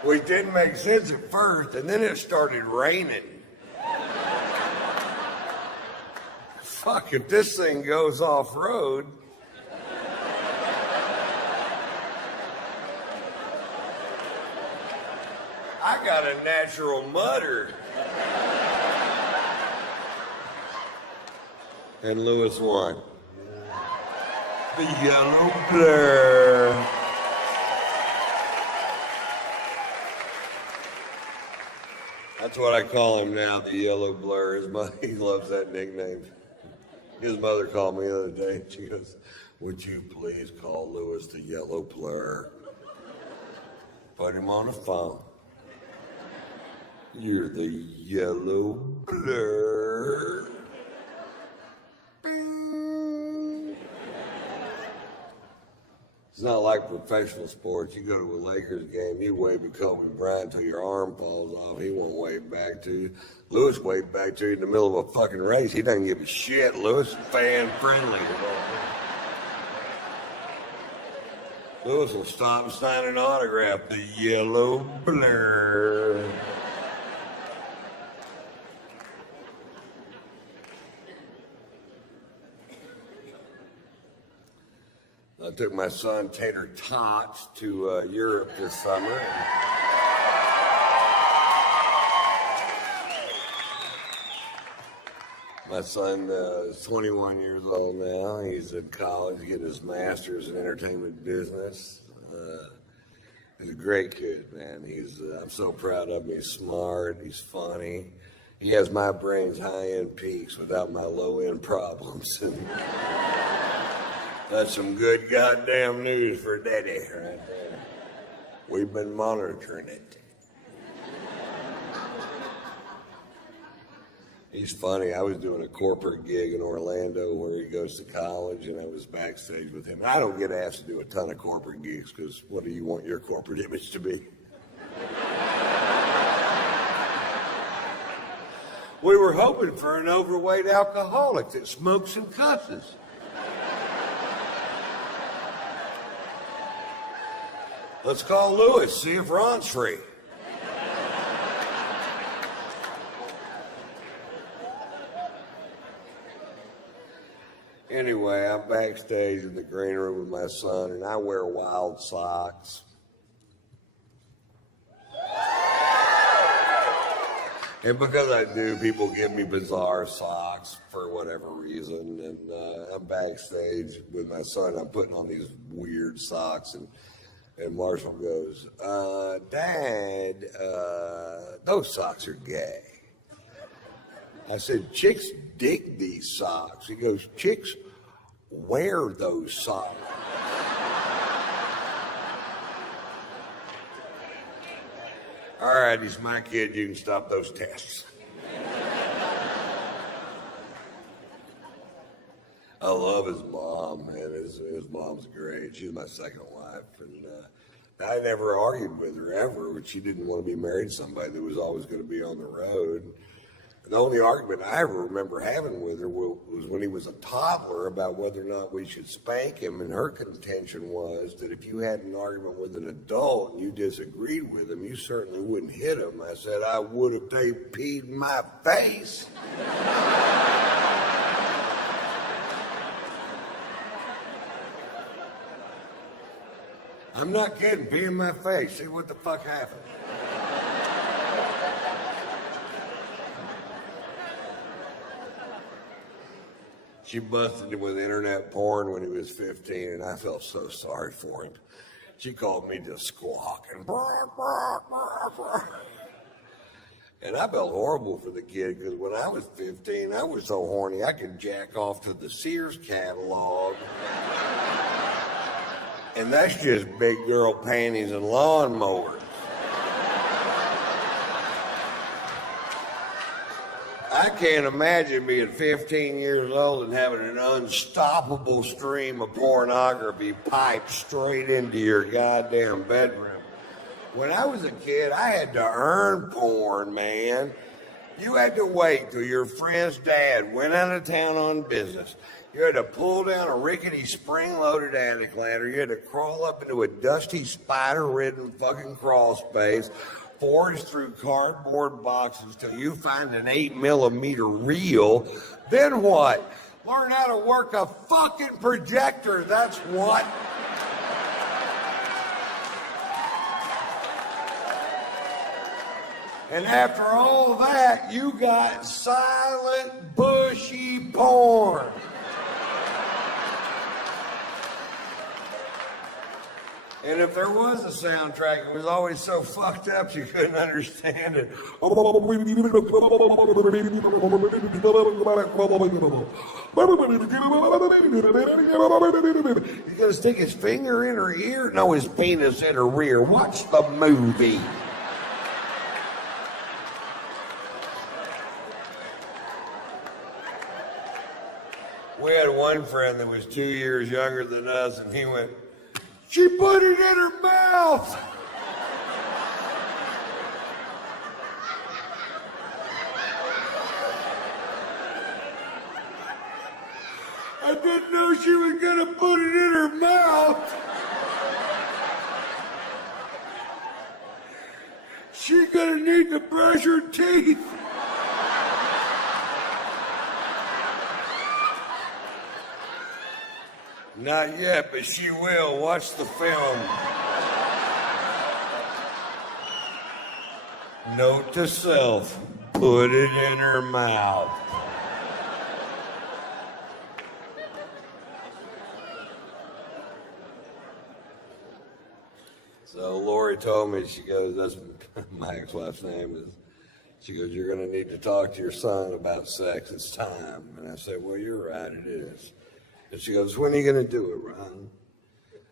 Which didn't make sense at first, and then it started raining. Fuck, if this thing goes off-road, I got a natural mudder. And Lewis won. The yellow blur. That's what I call him now, the yellow blur. He loves that nickname. His mother called me the other day. She goes, would you please call Lewis the yellow blur? Put him on the phone. You're the yellow blur. It's not like professional sports. You go to a Lakers game, you wave at Kobe Bryant till your arm falls off. He won't wave back to you. Lewis waved back to you in the middle of a fucking race. He doesn't give a shit. Lewis is fan friendly. Lewis will stop and sign an autograph. The yellow blur. I took my son Tater Tots to Europe this summer. My son is 21 years old now. He's in college getting his master's in entertainment business. He's a great kid, man. I'm so proud of him. He's smart. He's funny. He has my brain's high-end peaks without my low-end problems. That's some good goddamn news for Daddy right there. We've been monitoring it. He's funny. I was doing a corporate gig in Orlando where he goes to college, and I was backstage with him. I don't get asked to do a ton of corporate gigs because what do you want your corporate image to be? We were hoping for an overweight alcoholic that smokes and cusses. Let's call Lewis, see if Ron's free. Anyway, I'm backstage in the green room with my son, and I wear wild socks. And because I do, people give me bizarre socks for whatever reason. And I'm backstage with my son. I'm putting on these weird socks, and Marshall goes, Dad, those socks are gay. I said, chicks dig these socks. He goes, chicks wear those socks. All right, he's my kid. You can stop those tests. I love his mom, man. His mom's great. She's my second wife. And I never argued with her ever, but she didn't want to be married to somebody that was always going to be on the road. And the only argument I ever remember having with her was when he was a toddler about whether or not we should spank him. And her contention was that if you had an argument with an adult and you disagreed with him, you certainly wouldn't hit him. I said, I would if they peed in my face. I'm not kidding. Pee in my face. See what the fuck happened. She busted him with internet porn when he was 15, and I felt so sorry for him. She called me to squawk and and I felt horrible for the kid because when I was 15, I was so horny I could jack off to the Sears catalog. And that's just big girl panties and lawnmowers. I can't imagine being 15 years old and having an unstoppable stream of pornography piped straight into your goddamn bedroom. When I was a kid, I had to earn porn, man. You had to wait till your friend's dad went out of town on business. You had to pull down a rickety spring-loaded attic ladder. You had to crawl up into a dusty, spider-ridden fucking crawl space, forge through cardboard boxes till you find an 8mm reel. Then what? Learn how to work a fucking projector. That's what. And after all that, you got silent, bushy porn. And if there was a soundtrack, it was always so fucked up you couldn't understand it. You gotta stick his finger in her ear? No, his penis in her rear. Watch the movie. We had one friend that was 2 years younger than us, and he went, she put it in her mouth. I didn't know she was gonna put it in her mouth. She's gonna need to brush her teeth. Not yet, but she will. Watch the film. Note to self, put it in her mouth. So Lori told me, she goes, that's my ex-wife's name is, she goes, you're going to need to talk to your son about sex. It's time. And I said, well, you're right, it is. And she goes, when are you going to do it, Ron?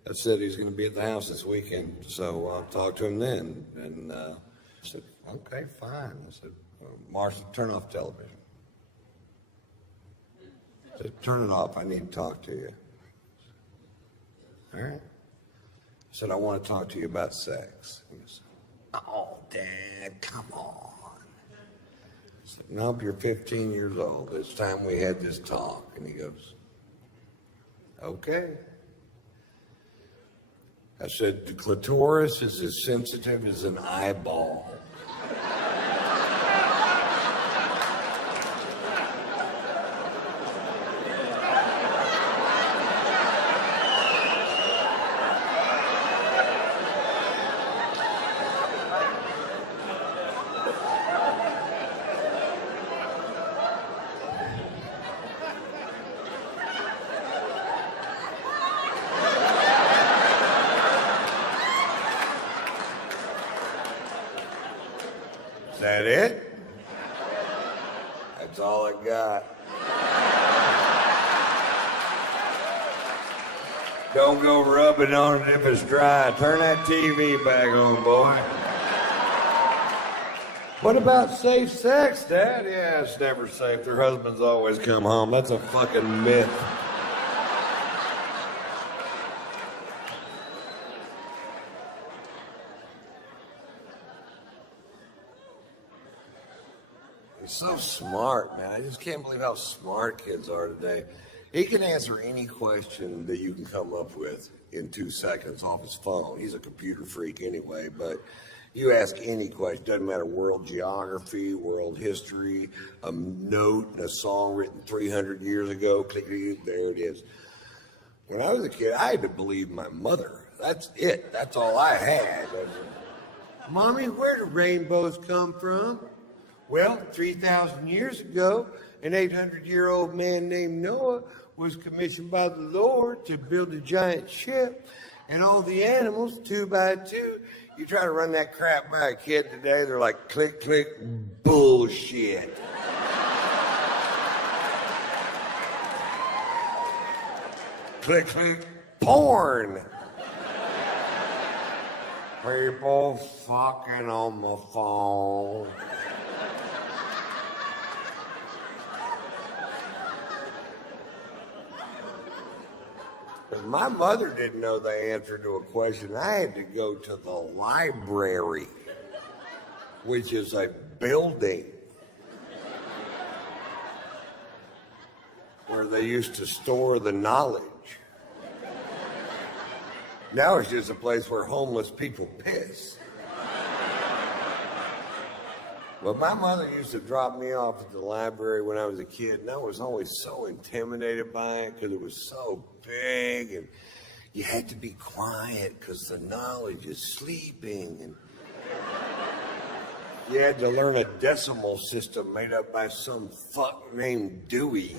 I said, he's going to be at the house this weekend, so I'll talk to him then. And I said, okay, fine. I said, Marcia, turn off television. I said, turn it off. I need to talk to you. All right. I said, I want to talk to you about sex. He goes, oh, Dad, come on. I said, nope, you're 15 years old. It's time we had this talk. And he goes, okay. I said, the clitoris is as sensitive as an eyeball. that it? That's all I got. Don't go rubbing on it if it's dry. Turn that TV back on, boy. What about safe sex, Dad? Yeah, it's never safe. Their husbands always come home. That's a fucking myth. He's so smart, man. I just can't believe how smart kids are today. He can answer any question that you can come up with in 2 seconds off his phone. He's a computer freak anyway, but you ask any question, doesn't matter, world geography, world history, a note in a song written 300 years ago, click, there it is. When I was a kid, I had to believe my mother. That's it. That's all I had. Mommy, where do rainbows come from? Well, 3,000 years ago, an 800-year-old man named Noah was commissioned by the Lord to build a giant ship, and all the animals, 2 by 2. You try to run that crap by a kid today, they're like, click, click, bullshit. Click, click, porn. People fucking on my phone. My mother didn't know the answer to a question. I had to go to the library, which is a building where they used to store the knowledge. Now it's just a place where homeless people piss. Well, my mother used to drop me off at the library when I was a kid, and I was always so intimidated by it because it was so big, and you had to be quiet because the knowledge is sleeping, and you had to learn a decimal system made up by some fuck named Dewey.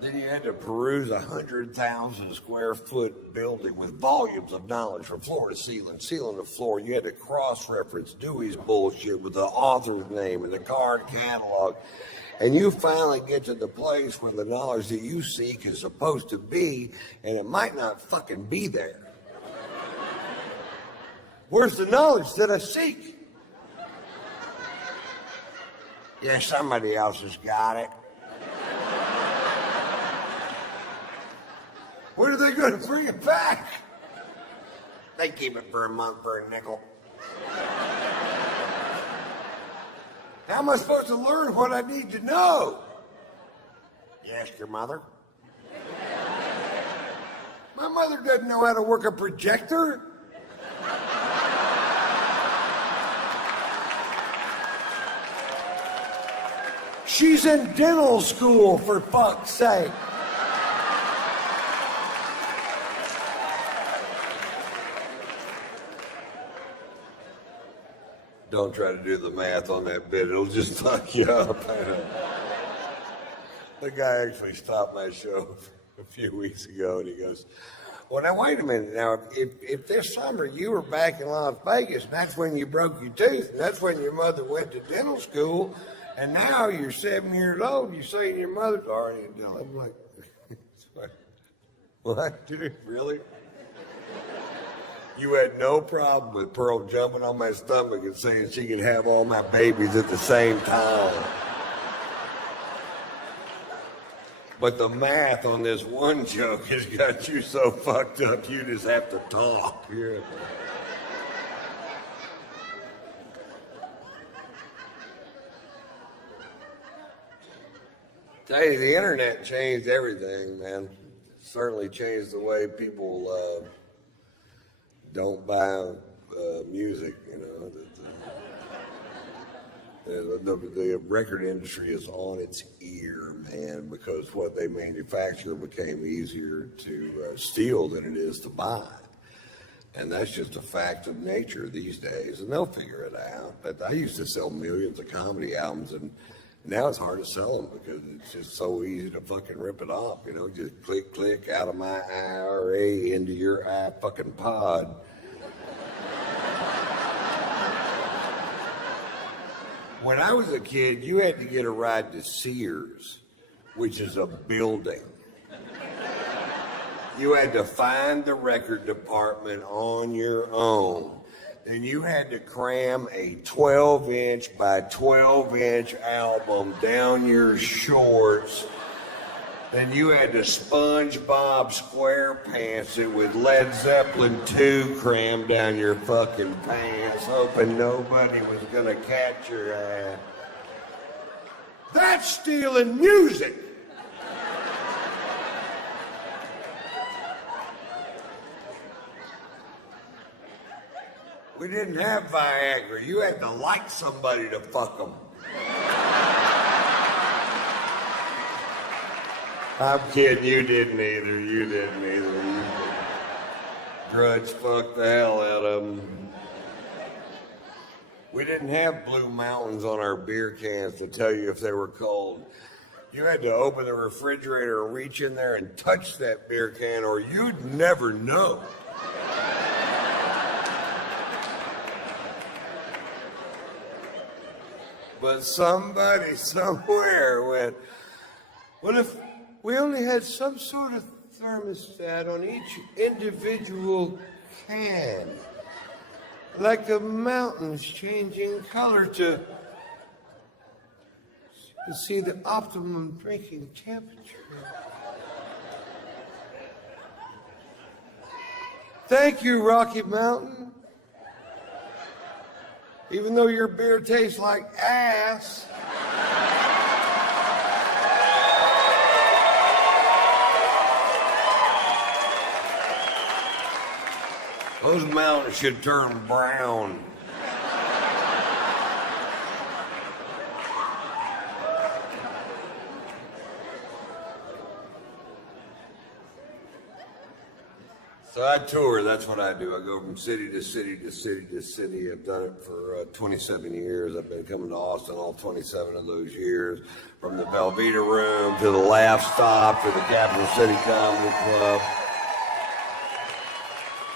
Then you had to peruse a 100,000 square foot building with volumes of knowledge from floor to ceiling, ceiling to floor. You had to cross-reference Dewey's bullshit with the author's name and the card catalog. And you finally get to the place where the knowledge that you seek is supposed to be, and it might not fucking be there. Where's the knowledge that I seek? Yeah, somebody else has got it. When are they going to bring it back? They keep it for a month for a nickel. How am I supposed to learn what I need to know? You ask your mother? My mother doesn't know how to work a projector. She's in dental school, for fuck's sake. Don't try to do the math on that bit. It'll just fuck you up. The guy actually stopped my show a few weeks ago, and he goes, well, now, wait a minute. Now, if this summer you were back in Las Vegas, and that's when you broke your tooth, and that's when your mother went to dental school, and now you're 7 years old, you say your mother's already in dental. I'm like, what? Dude, really? You had no problem with Pearl jumping on my stomach and saying she could have all my babies at the same time. But the math on this one joke has got you so fucked up you just have to talk. Yeah. Tell you, the internet changed everything, man. Certainly changed the way people don't buy music, you know. The record industry is on its ear, man, because what they manufacture became easier to steal than it is to buy. And that's just a fact of nature these days, and they'll figure it out. But I used to sell millions of comedy albums, and now it's hard to sell them because it's just so easy to fucking rip it off, you know, just click, click, out of my IRA into your fucking pod. When I was a kid, you had to get a ride to Sears, which is a building. You had to find the record department on your own. And you had to cram a 12-inch by 12-inch album down your shorts. And you had to SpongeBob SquarePants it with Led Zeppelin 2 crammed down your fucking pants, hoping nobody was gonna catch your ass. That's stealing music! We didn't have Viagra. You had to like somebody to fuck them. I'm kidding. You didn't either. You didn't either. You grudge fuck the hell out of them. We didn't have Blue Mountains on our beer cans to tell you if they were cold. You had to open the refrigerator and reach in there and touch that beer can, or you'd never know. But somebody somewhere went, what if we only had some sort of thermostat on each individual can? Like the mountains changing color to see the optimum drinking temperature. Thank you, Rocky Mountain. Even though your beer tastes like ass. Those mountains should turn brown. So I tour, that's what I do. I go from city to city to city to city. I've done it for 27 years. I've been coming to Austin all 27 of those years. From the Velveeta Room to the Laugh Stop to the Capital City Comedy Club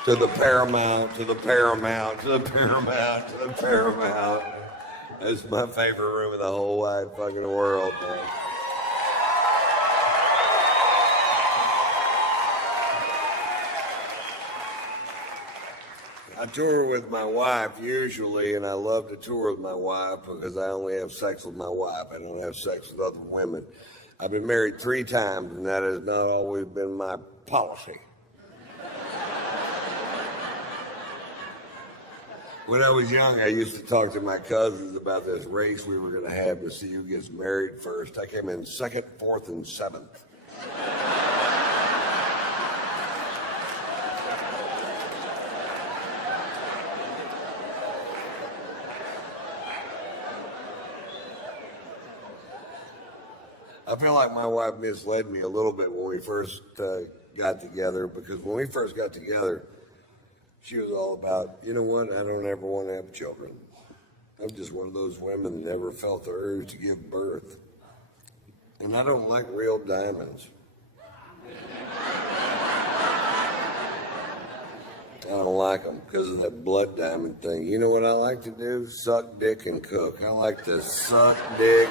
to the Paramount, to the Paramount, to the Paramount, to the Paramount. That's my favorite room in the whole wide fucking world, man. I tour with my wife usually, and I love to tour with my wife because I only have sex with my wife. I don't have sex with other women. I've been married 3 times, and that has not always been my policy. When I was young, I used to talk to my cousins about this race we were going to have to see who gets married first. I came in 2nd, 4th, and 7th. I feel like my wife misled me a little bit when we first got together, because when we first got together, she was all about, you know what, I don't ever want to have children. I'm just one of those women that never felt the urge to give birth. And I don't like real diamonds. I don't like them because of that blood diamond thing. You know what I like to do? Suck dick and cook. I like to suck dick.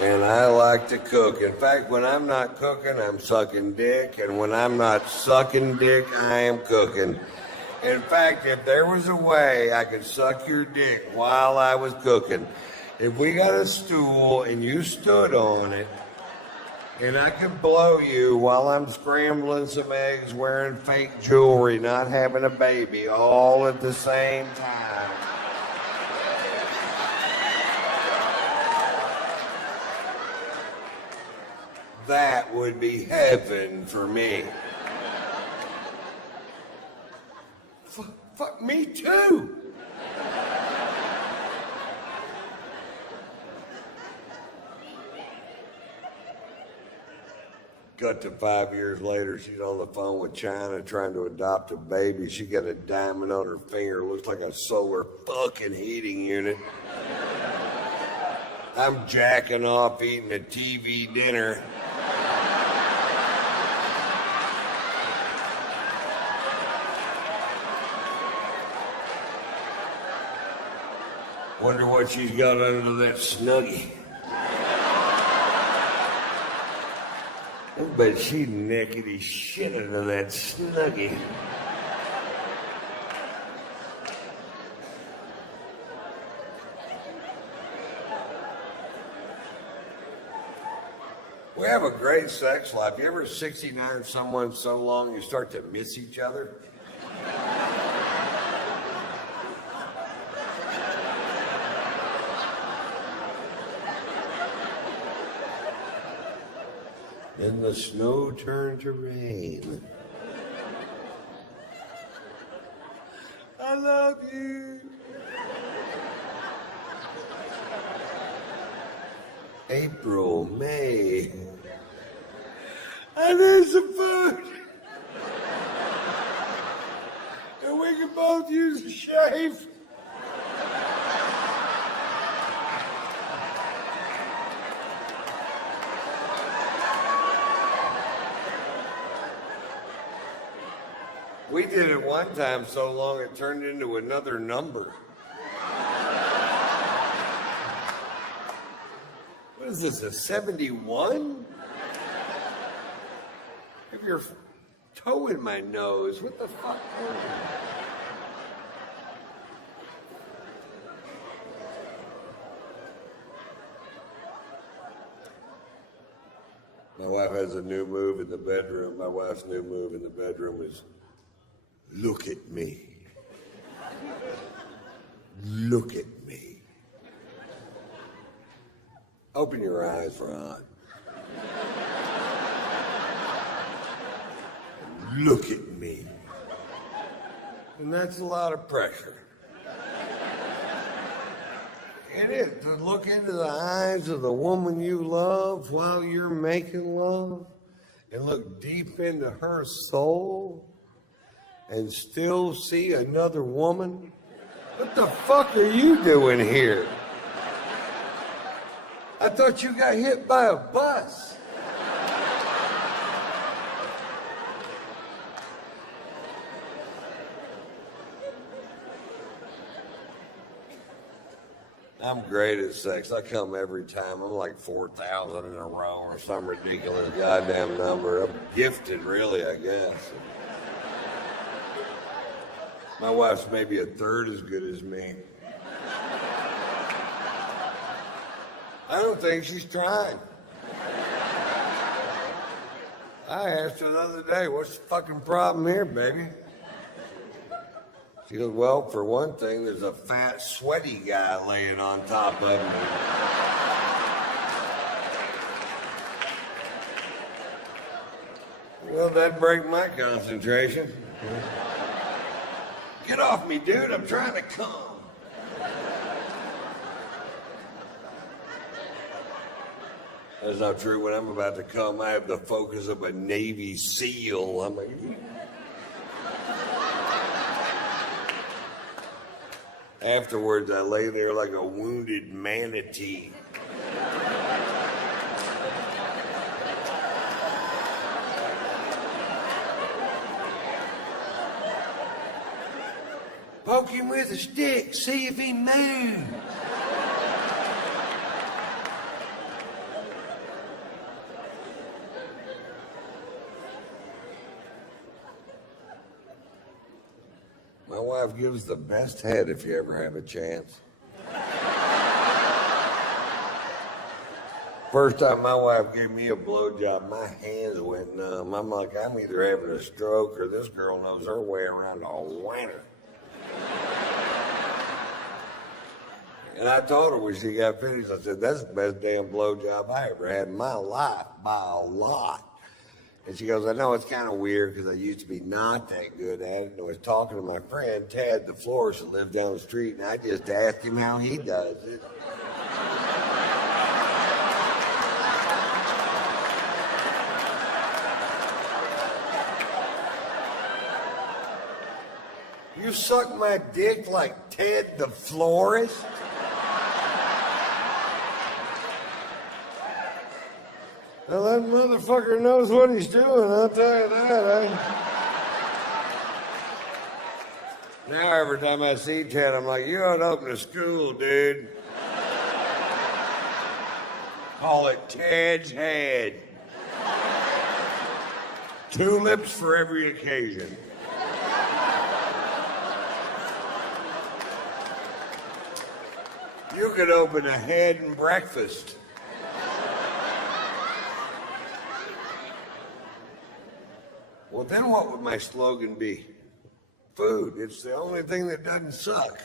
And I like to cook. In fact, when I'm not cooking, I'm sucking dick. And when I'm not sucking dick, I am cooking. In fact, if there was a way I could suck your dick while I was cooking, if we got a stool and you stood on it, and I could blow you while I'm scrambling some eggs, wearing fake jewelry, not having a baby, all at the same time. That would be heaven for me. Fuck me too. Got to 5 years later, she's on the phone with China trying to adopt a baby. She got a diamond on her finger, looks like a solar fucking heating unit. I'm jacking off eating a TV dinner. Wonder what she's got under that snuggie. I bet she neckety shit under that snuggie. We have a great sex life. You ever 69 someone so long you start to miss each other? Then the snow turned to rain. I love you. April, May. I need some food. And we can both use a shave. We did it one time so long it turned into another number. What is this, a 71? If you're toe in my nose, what the fuck? My wife has a new move in the bedroom. My wife's new move in the bedroom is, look at me. Look at me. Open your eyes, Ron. Look at me. And that's a lot of pressure. It is to look into the eyes of the woman you love while you're making love and look deep into her soul and still see another woman. What the fuck are you doing here? I thought you got hit by a bus. I'm great at sex. I come every time. I'm like 4,000 in a row or some ridiculous goddamn number. I'm gifted, really, I guess. My wife's maybe a third as good as me. I don't think she's trying. I asked her the other day, what's the fucking problem here, baby? She goes, well, for one thing, there's a fat, sweaty guy laying on top of me. Well, that'd break my concentration. Get off me, dude. I'm trying to come. That's not true. When I'm about to come, I have the focus of a Navy SEAL. I'm like... Afterwards, I lay there like a wounded manatee. Poke him with a stick, see if he moves. My wife gives the best head if you ever have a chance. First time my wife gave me a blowjob, my hands went numb. I'm like, I'm either having a stroke or this girl knows her way around a winner. And I told her when she got finished, I said, that's the best damn blowjob I ever had in my life by a lot. And she goes, I know it's kind of weird because I used to be not that good at it. And I was talking to my friend, Tad the florist, who lived down the street, and I just asked him how he does it. You suck my dick like Ted the florist? Well, that motherfucker knows what he's doing, I'll tell you that, Now every time I see Ted, I'm like, you ought to open a school, dude. Call it Ted's Head. Tulips for every occasion. You could open a head and breakfast. Well, then what would my slogan be? Food. It's the only thing that doesn't suck.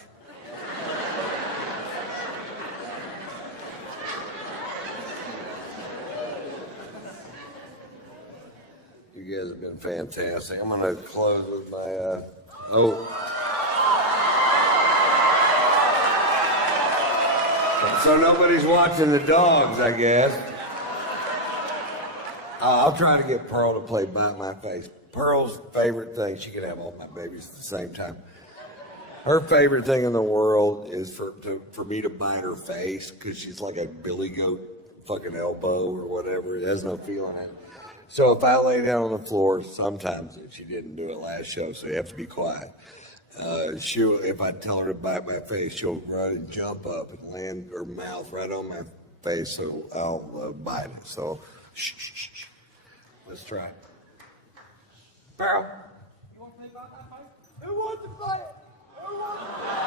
You guys have been fantastic. I'm going to close with my, So nobody's watching the dogs, I guess. I'll try to get Pearl to play Bite My Face. Pearl's favorite thing, she can have all my babies at the same time. Her favorite thing in the world is for me to bite her face, because she's like a billy goat fucking elbow or whatever. It has no feeling in it. So if I lay down on the floor, sometimes she didn't do it last show, so you have to be quiet. If I tell her to bite my face, she'll run and jump up and land her mouth right on my face, so I'll bite it. So, shh, shh, shh, shh. Let's try. Pearl. You want to play Bite My Face? Who wants to play it? Who wants to play it?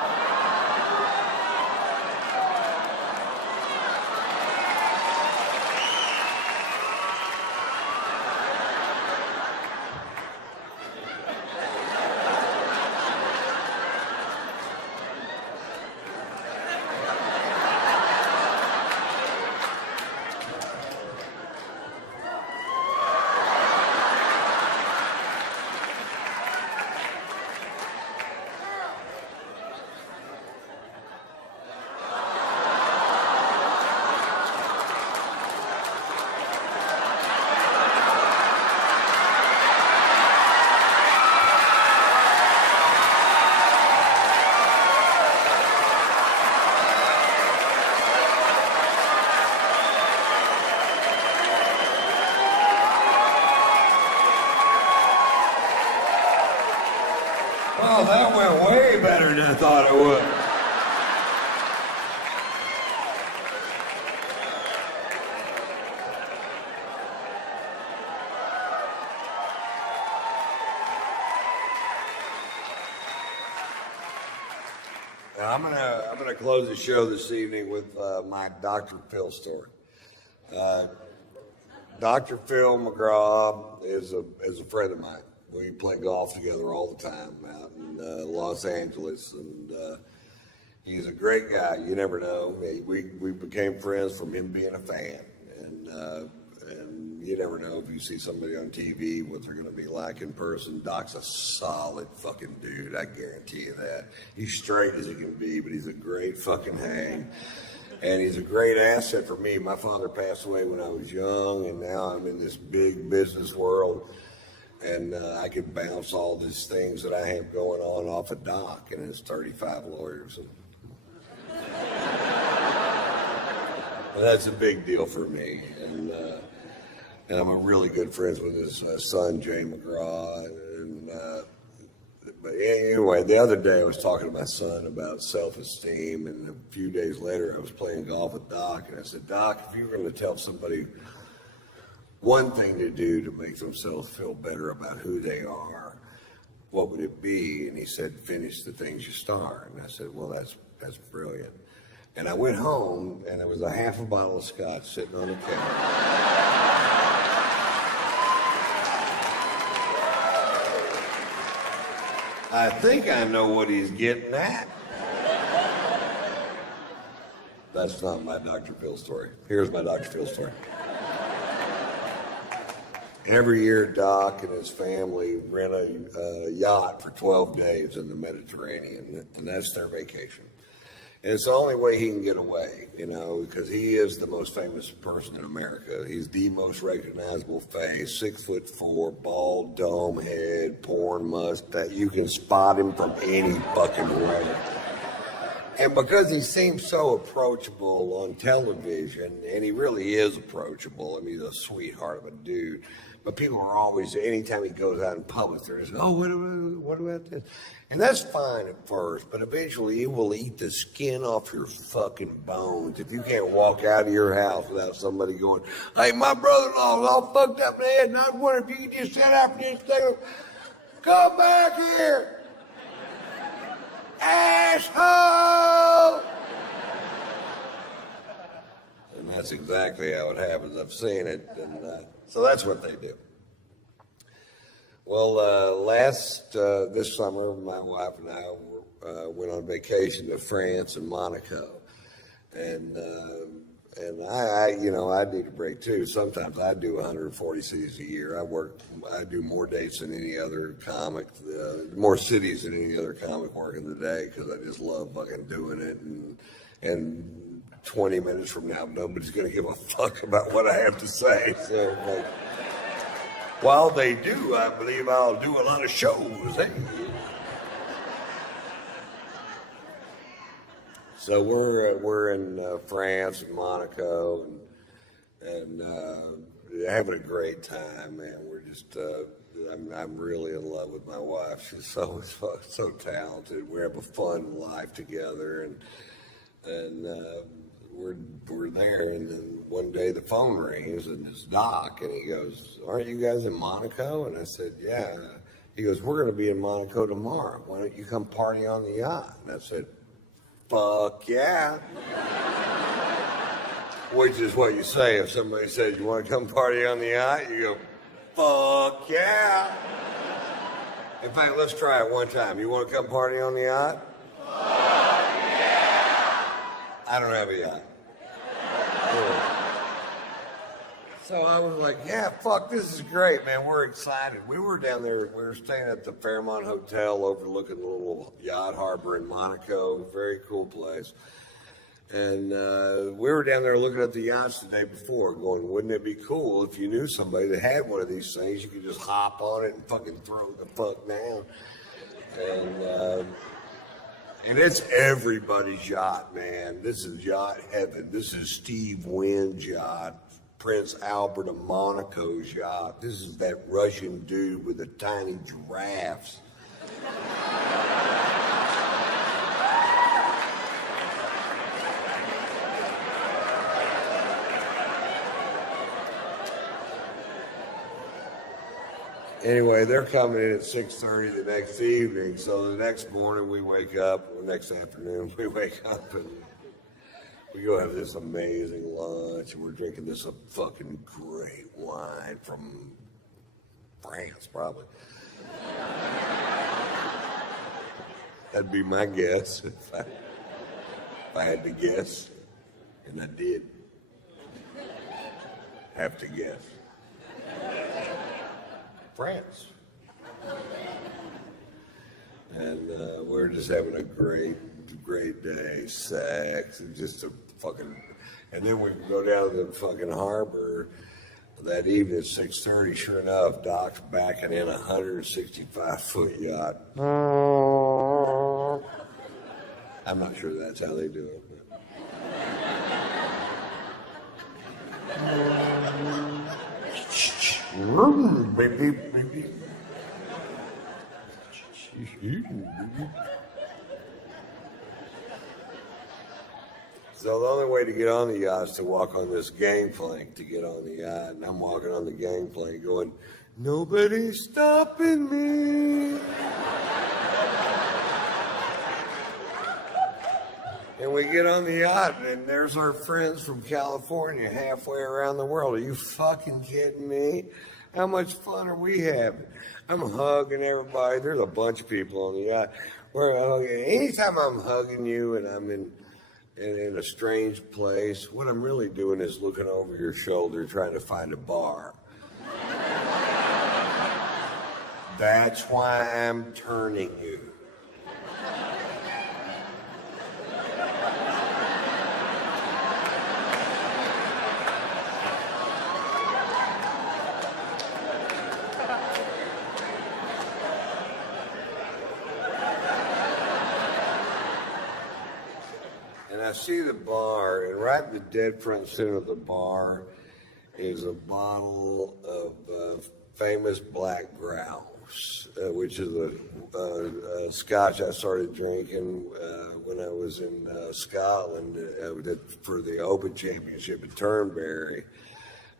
Oh, that went way better than I thought it would. Now, I'm gonna close the show this evening with my Dr. Phil story. Dr. Phil McGraw is a friend of mine. We play golf together all the time out in Los Angeles, and he's a great guy. You never know. We became friends from him being a fan, and you never know if you see somebody on TV what they're going to be like in person. Doc's a solid fucking dude. I guarantee you that. He's straight as he can be, but he's a great fucking hang. And he's a great asset for me. My father passed away when I was young, and now I'm in this big business world. And I can bounce all these things that I have going on off of Doc and his 35 lawyers. And that's a big deal for me. And I'm a really good friends with his son, Jay McGraw. But anyway, the other day I was talking to my son about self-esteem, and a few days later I was playing golf with Doc, and I said, Doc, if you were going to tell somebody one thing to do to make themselves feel better about who they are, what would it be? And he said, finish the things you start. And I said, well, that's brilliant. And I went home, and there was a half a bottle of scotch sitting on the counter. I think I know what he's getting at. That's not my Dr. Phil story. Here's my Dr. Phil story. Every year, Doc and his family rent a yacht for 12 days in the Mediterranean, and that's their vacation. And it's the only way he can get away, because he is the most famous person in America. He's the most recognizable face, 6'4", bald dome head, porn mustache. You can spot him from any fucking way. And because he seems so approachable on television, and he really is approachable, I mean, he's a sweetheart of a dude, But people are always, anytime he goes out in public, they're just, oh, what about this? And that's fine at first, but eventually it will eat the skin off your fucking bones if you can't walk out of your house without somebody going, hey, my brother-in-law's all fucked up in the head, and I wonder if you could just sit out for this thing. Come back here, asshole! And that's exactly how it happens. I've seen it, and so that's what they do. Well, this summer, my wife and I went on vacation to France and Monaco, and I need a break too. Sometimes I do 140 cities a year. I do more dates than any other comic, more cities than any other comic working the day because I just love fucking doing it. And 20 minutes from now, nobody's gonna give a fuck about what I have to say. So, like, while they do, I believe I'll do a lot of shows. Hey? So we're in France and Monaco and having a great time, man. We're just I'm really in love with my wife. She's so talented. We have a fun life together, and we're there. And then one day the phone rings and it's Doc, and he goes, "Aren't you guys in Monaco?" And I said, "Yeah." He goes, "We're going to be in Monaco tomorrow. Why don't you come party on the yacht?" And I said, "Fuck yeah." Which is what you say if somebody says, "You want to come party on the yacht?" You go, "Fuck yeah." In fact, let's try it one time. You want to come party on the yacht? Fuck yeah. I don't have a yacht. So I was like, yeah, fuck, this is great, man. We're excited. We were down there, we were staying at the Fairmont Hotel overlooking the little yacht harbor in Monaco. Very cool place. And we were down there looking at the yachts the day before, going, wouldn't it be cool if you knew somebody that had one of these things? You could just hop on it and fucking throw the fuck down. And it's everybody's yacht, man. This is yacht heaven. This is Steve Wynn's yacht, Prince Albert of Monaco's yacht. This is that Russian dude with the tiny giraffes. Anyway, they're coming in at 6:30 the next evening. So the next morning we wake up, or next afternoon we wake up and we go have this amazing lunch, and we're drinking this fucking great wine from France, probably. That'd be my guess if I had to guess, and I did have to guess. France. And we're just having a great day, sex, and just a fucking, and then we go down to the fucking harbor that evening at 6:30. Sure enough, Doc's backing in a 165-foot yacht. I'm not sure that's how they do it. Beep, beep, beep, beep. So the only way to get on the yacht is to walk on this gangplank to get on the yacht. And I'm walking on the gangplank going, nobody's stopping me. And we get on the yacht, and there's our friends from California halfway around the world. Are you fucking kidding me? How much fun are we having? I'm hugging everybody. There's a bunch of people on the yacht. We're hugging. Anytime I'm hugging you and I'm in a strange place, what I'm really doing is looking over your shoulder trying to find a bar. That's why I'm turning you. I see the bar, and right in the dead front center of the bar is a bottle of famous black grouse, which is a Scotch I started drinking when I was in Scotland for the Open Championship at Turnberry.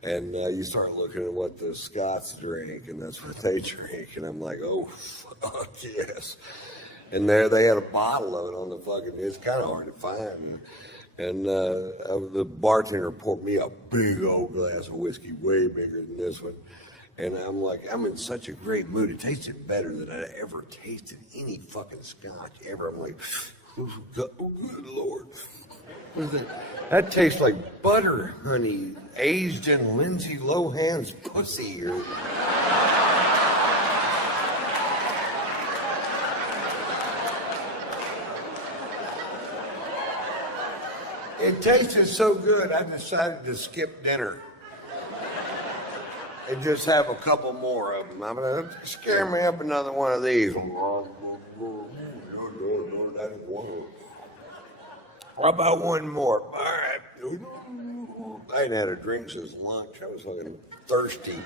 And you start looking at what the Scots drink, and that's what they drink. And I'm like, oh, fuck yes. And there they had a bottle of it on the fucking, it's kind of hard to find. And the bartender poured me a big old glass of whiskey, way bigger than this one. And I'm like, I'm in such a great mood. It tasted better than I'd ever tasted any fucking Scotch ever. I'm like, oh, good Lord. What is that? That tastes like butter, honey, aged in Lindsay Lohan's pussy. It tasted so good, I decided to skip dinner and just have a couple more of them. I'm going to scare me up another one of these. How about one more? All right. I hadn't had a drink since lunch. I was fucking thirsty.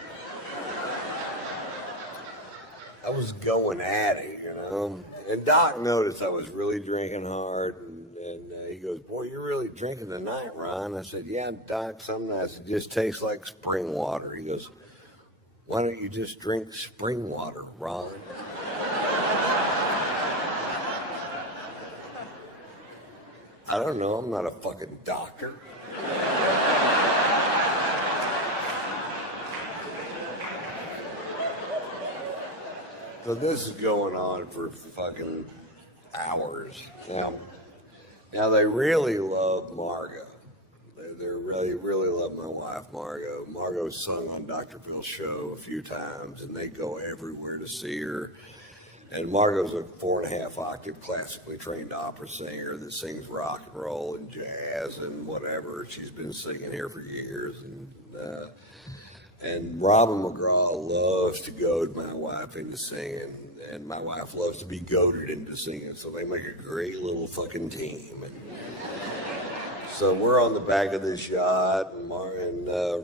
I was going at it, you know. And Doc noticed I was really drinking hard. And he goes, boy, you're really drinking tonight, Ron. I said, yeah, Doc, some nights it just tastes like spring water. He goes, why don't you just drink spring water, Ron? I don't know. I'm not a fucking doctor. So this is going on for fucking hours. Now they really love Margot. They really love my wife, Margot. Margot's sung on Dr. Phil's show a few times, and they go everywhere to see her. And Margot's a 4.5 octave classically trained opera singer that sings rock and roll and jazz and whatever. She's been singing here for years. And Robin McGraw loves to goad my wife into singing, and my wife loves to be goaded into singing, so they make a great little fucking team. And so we're on the back of this yacht, and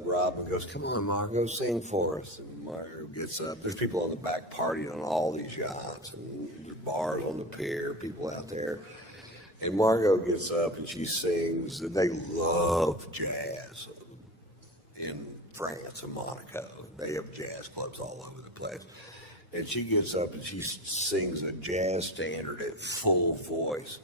Robin goes, come on, Margot, sing for us. And Margot gets up. There's people on the back partying on all these yachts, and there's bars on the pier, people out there. And Margot gets up and she sings, and they love jazz in France and Monaco. They have jazz clubs all over the place. And she gets up and she sings a jazz standard at full voice,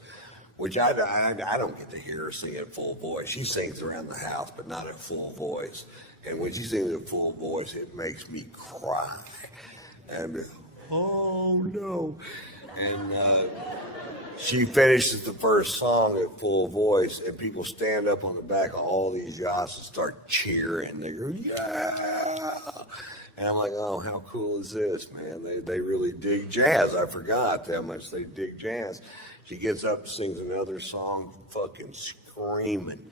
which I don't get to hear her sing at full voice. She sings around the house, but not at full voice. And when she sings at full voice, it makes me cry. And oh no. And she finishes the first song at full voice, and people stand up on the back of all these yachts and start cheering. They go, yeah. And I'm like, oh, how cool is this, man? They really dig jazz. I forgot how much they dig jazz. She gets up and sings another song, fucking screaming.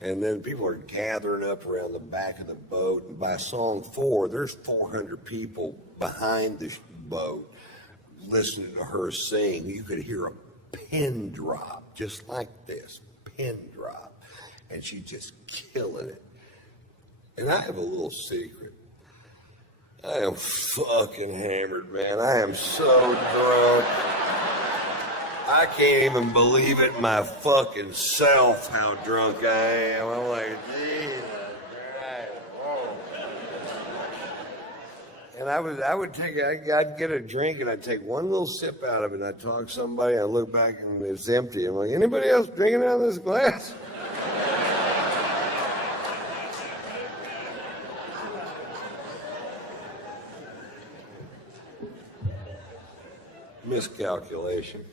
And then people are gathering up around the back of the boat. And by song 4, there's 400 people behind the boat listening to her sing. You could hear a pin drop, just like this, pin drop. And she's just killing it. And I have a little secret. I am fucking hammered, man. I am so drunk. I can't even believe it my fucking self how drunk I am. I'm like, Jesus Christ. Whoa. And I'd get a drink and I'd take one little sip out of it and I'd talk to somebody, I'd look back and it's empty. I'm like, anybody else drinking out of this glass? Miscalculation.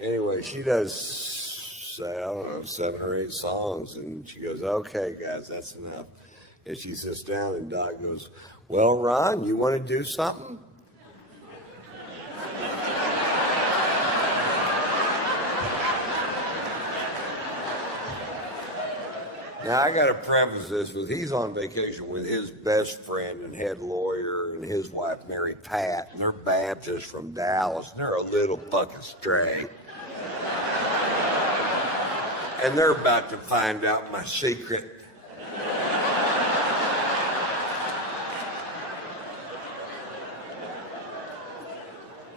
Anyway, she does, I don't know, 7 or 8 songs, and she goes, okay, guys, that's enough. And she sits down, and Doc goes, well, Ron, you want to do something? Now, I got to preface this with he's on vacation with his best friend and head lawyer and his wife, Mary Pat, and they're Baptists from Dallas. They're a little fucking stray. And they're about to find out my secret.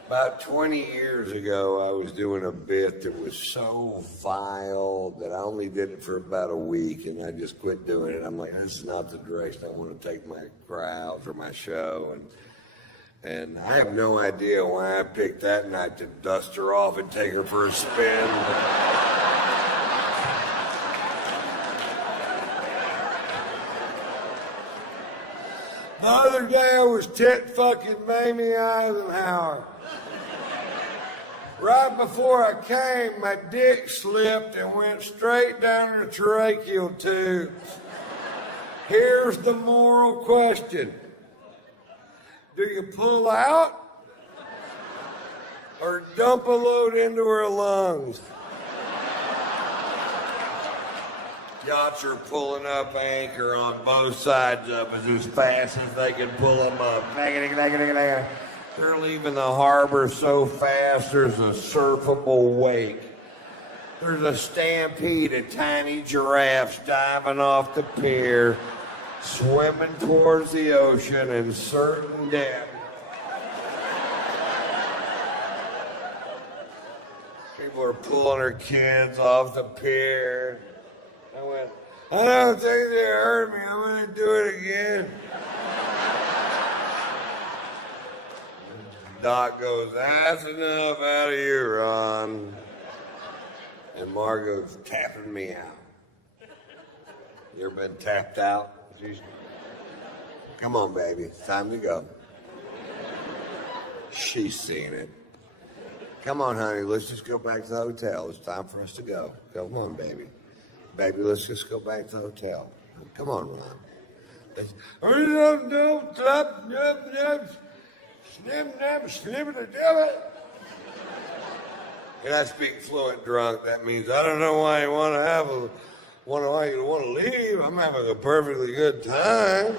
About 20 years ago, I was doing a bit that was so vile that I only did it for about a week, and I just quit doing it. I'm like, this is not the direction I want to take my crowd or my show. And I have no idea why I picked that night to dust her off and take her for a spin. The other day I was tit fucking Mamie Eisenhower. Right before I came, my dick slipped and went straight down the tracheal tube. Here's the moral question. Do you pull out or dump a load into her lungs? Yachts are pulling up anchor on both sides of us as fast as they can pull them up. They're leaving the harbor so fast there's a surfable wake. There's a stampede of tiny giraffes diving off the pier, swimming towards the ocean in certain death. People are pulling their kids off the pier. I went, I don't think they hurt me. I'm going to do it again. Doc goes, that's enough out of you, Ron. And Margot's tapping me out. You ever been tapped out? Come on, baby. It's time to go. She's seen it. Come on, honey. Let's just go back to the hotel. It's time for us to go. Come on, baby. Baby, let's just go back to the hotel. Come on, Ron. And I speak fluent drunk. That means I don't know why you want to leave. I'm having a perfectly good time.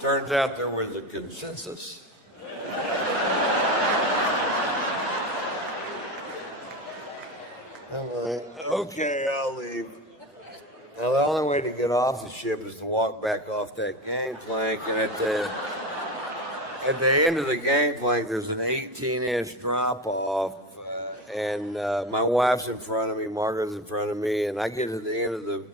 Turns out there was a consensus. I'm like, okay, I'll leave. Now, the only way to get off the ship is to walk back off that gangplank, and at the end of the gangplank, there's an 18-inch drop-off, and my wife's in front of me, Margot's in front of me, and I get to the end of the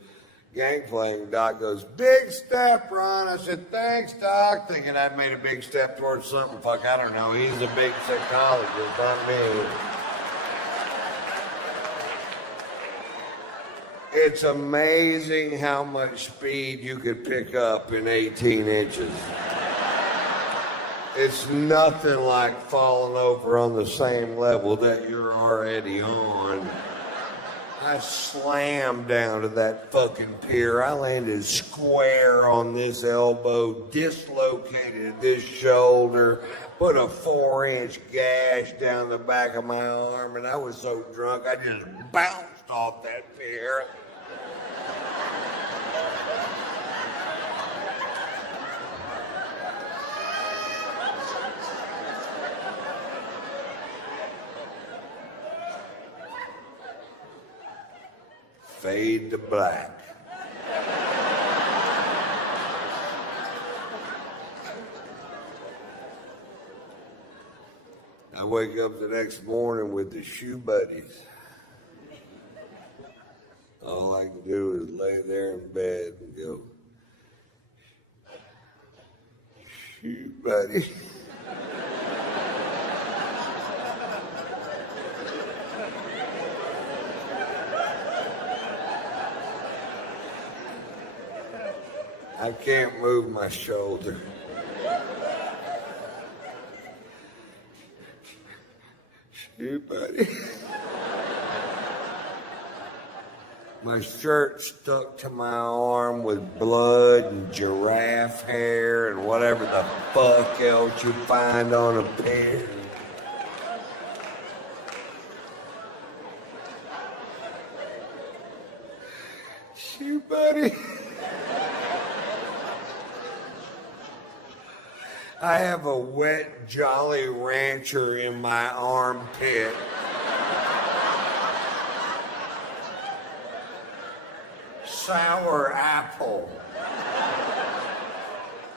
gangplank, Doc goes, big step, Ron. I said, thanks, Doc, thinking I'd made a big step towards something. Fuck, I don't know. He's a big psychologist, not me. It's amazing how much speed you could pick up in 18 inches. It's nothing like falling over on the same level that you're already on. I slammed down to that fucking pier. I landed square on this elbow, dislocated this shoulder, put a 4-inch gash down the back of my arm, and I was so drunk I just bounced off that pier. Fade to black. I wake up the next morning with the shoe buddies. All I can do is lay there in bed and go, shoe buddy. I can't move my shoulder. Shoe buddy. My shirt stuck to my arm with blood and giraffe hair and whatever the fuck else you find on a pier. Shoe buddy. I have a wet Jolly Rancher in my armpit. sour apple.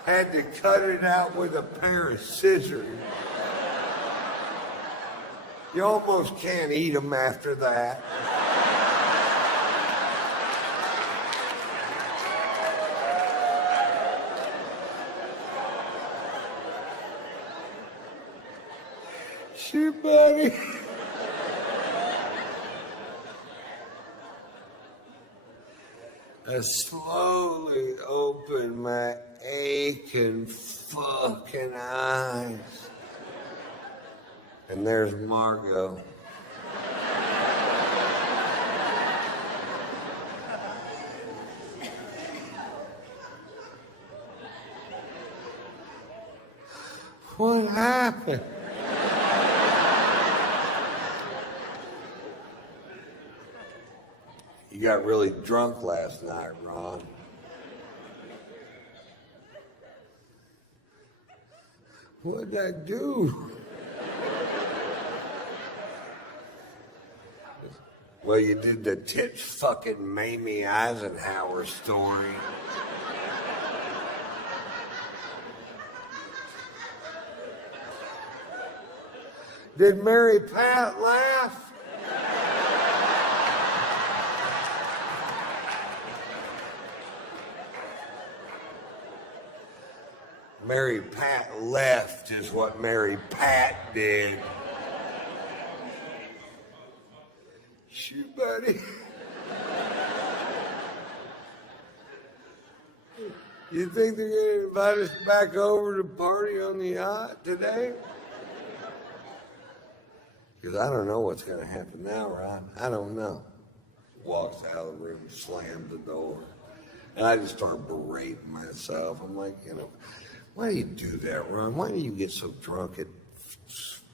Had to cut it out with a pair of scissors. You almost can't eat them after that. Sure, buddy. I slowly opened my aching fucking eyes. And there's Margot. What happened? You got really drunk last night, Ron. What'd I do? Well, you did the tits fucking Mamie Eisenhower story. Did Mary Pat laugh? Mary Pat left is what Mary Pat did. Shoot, buddy. You think they're going to invite us back over to party on the yacht today? Because I don't know what's going to happen now, Ron. I don't know. Walks out of the room, slams the door. And I just start berating myself. I'm like, why do you do that, Ron? Why do you get so drunk at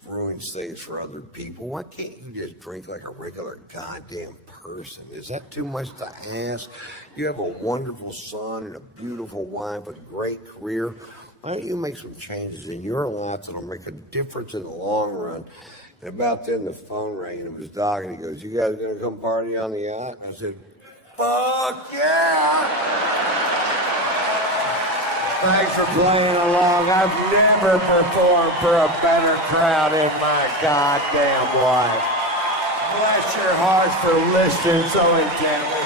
ruin things for other people? Why can't you just drink like a regular goddamn person? Is that too much to ask? You have a wonderful son and a beautiful wife, a great career. Why don't you make some changes in your life that'll make a difference in the long run? And about then the phone rang and it was Doc and he goes, "You guys gonna come party on the yacht?" I said, "Fuck yeah!" Thanks for playing along. I've never performed for a better crowd in my goddamn life. Bless your hearts for listening so intently.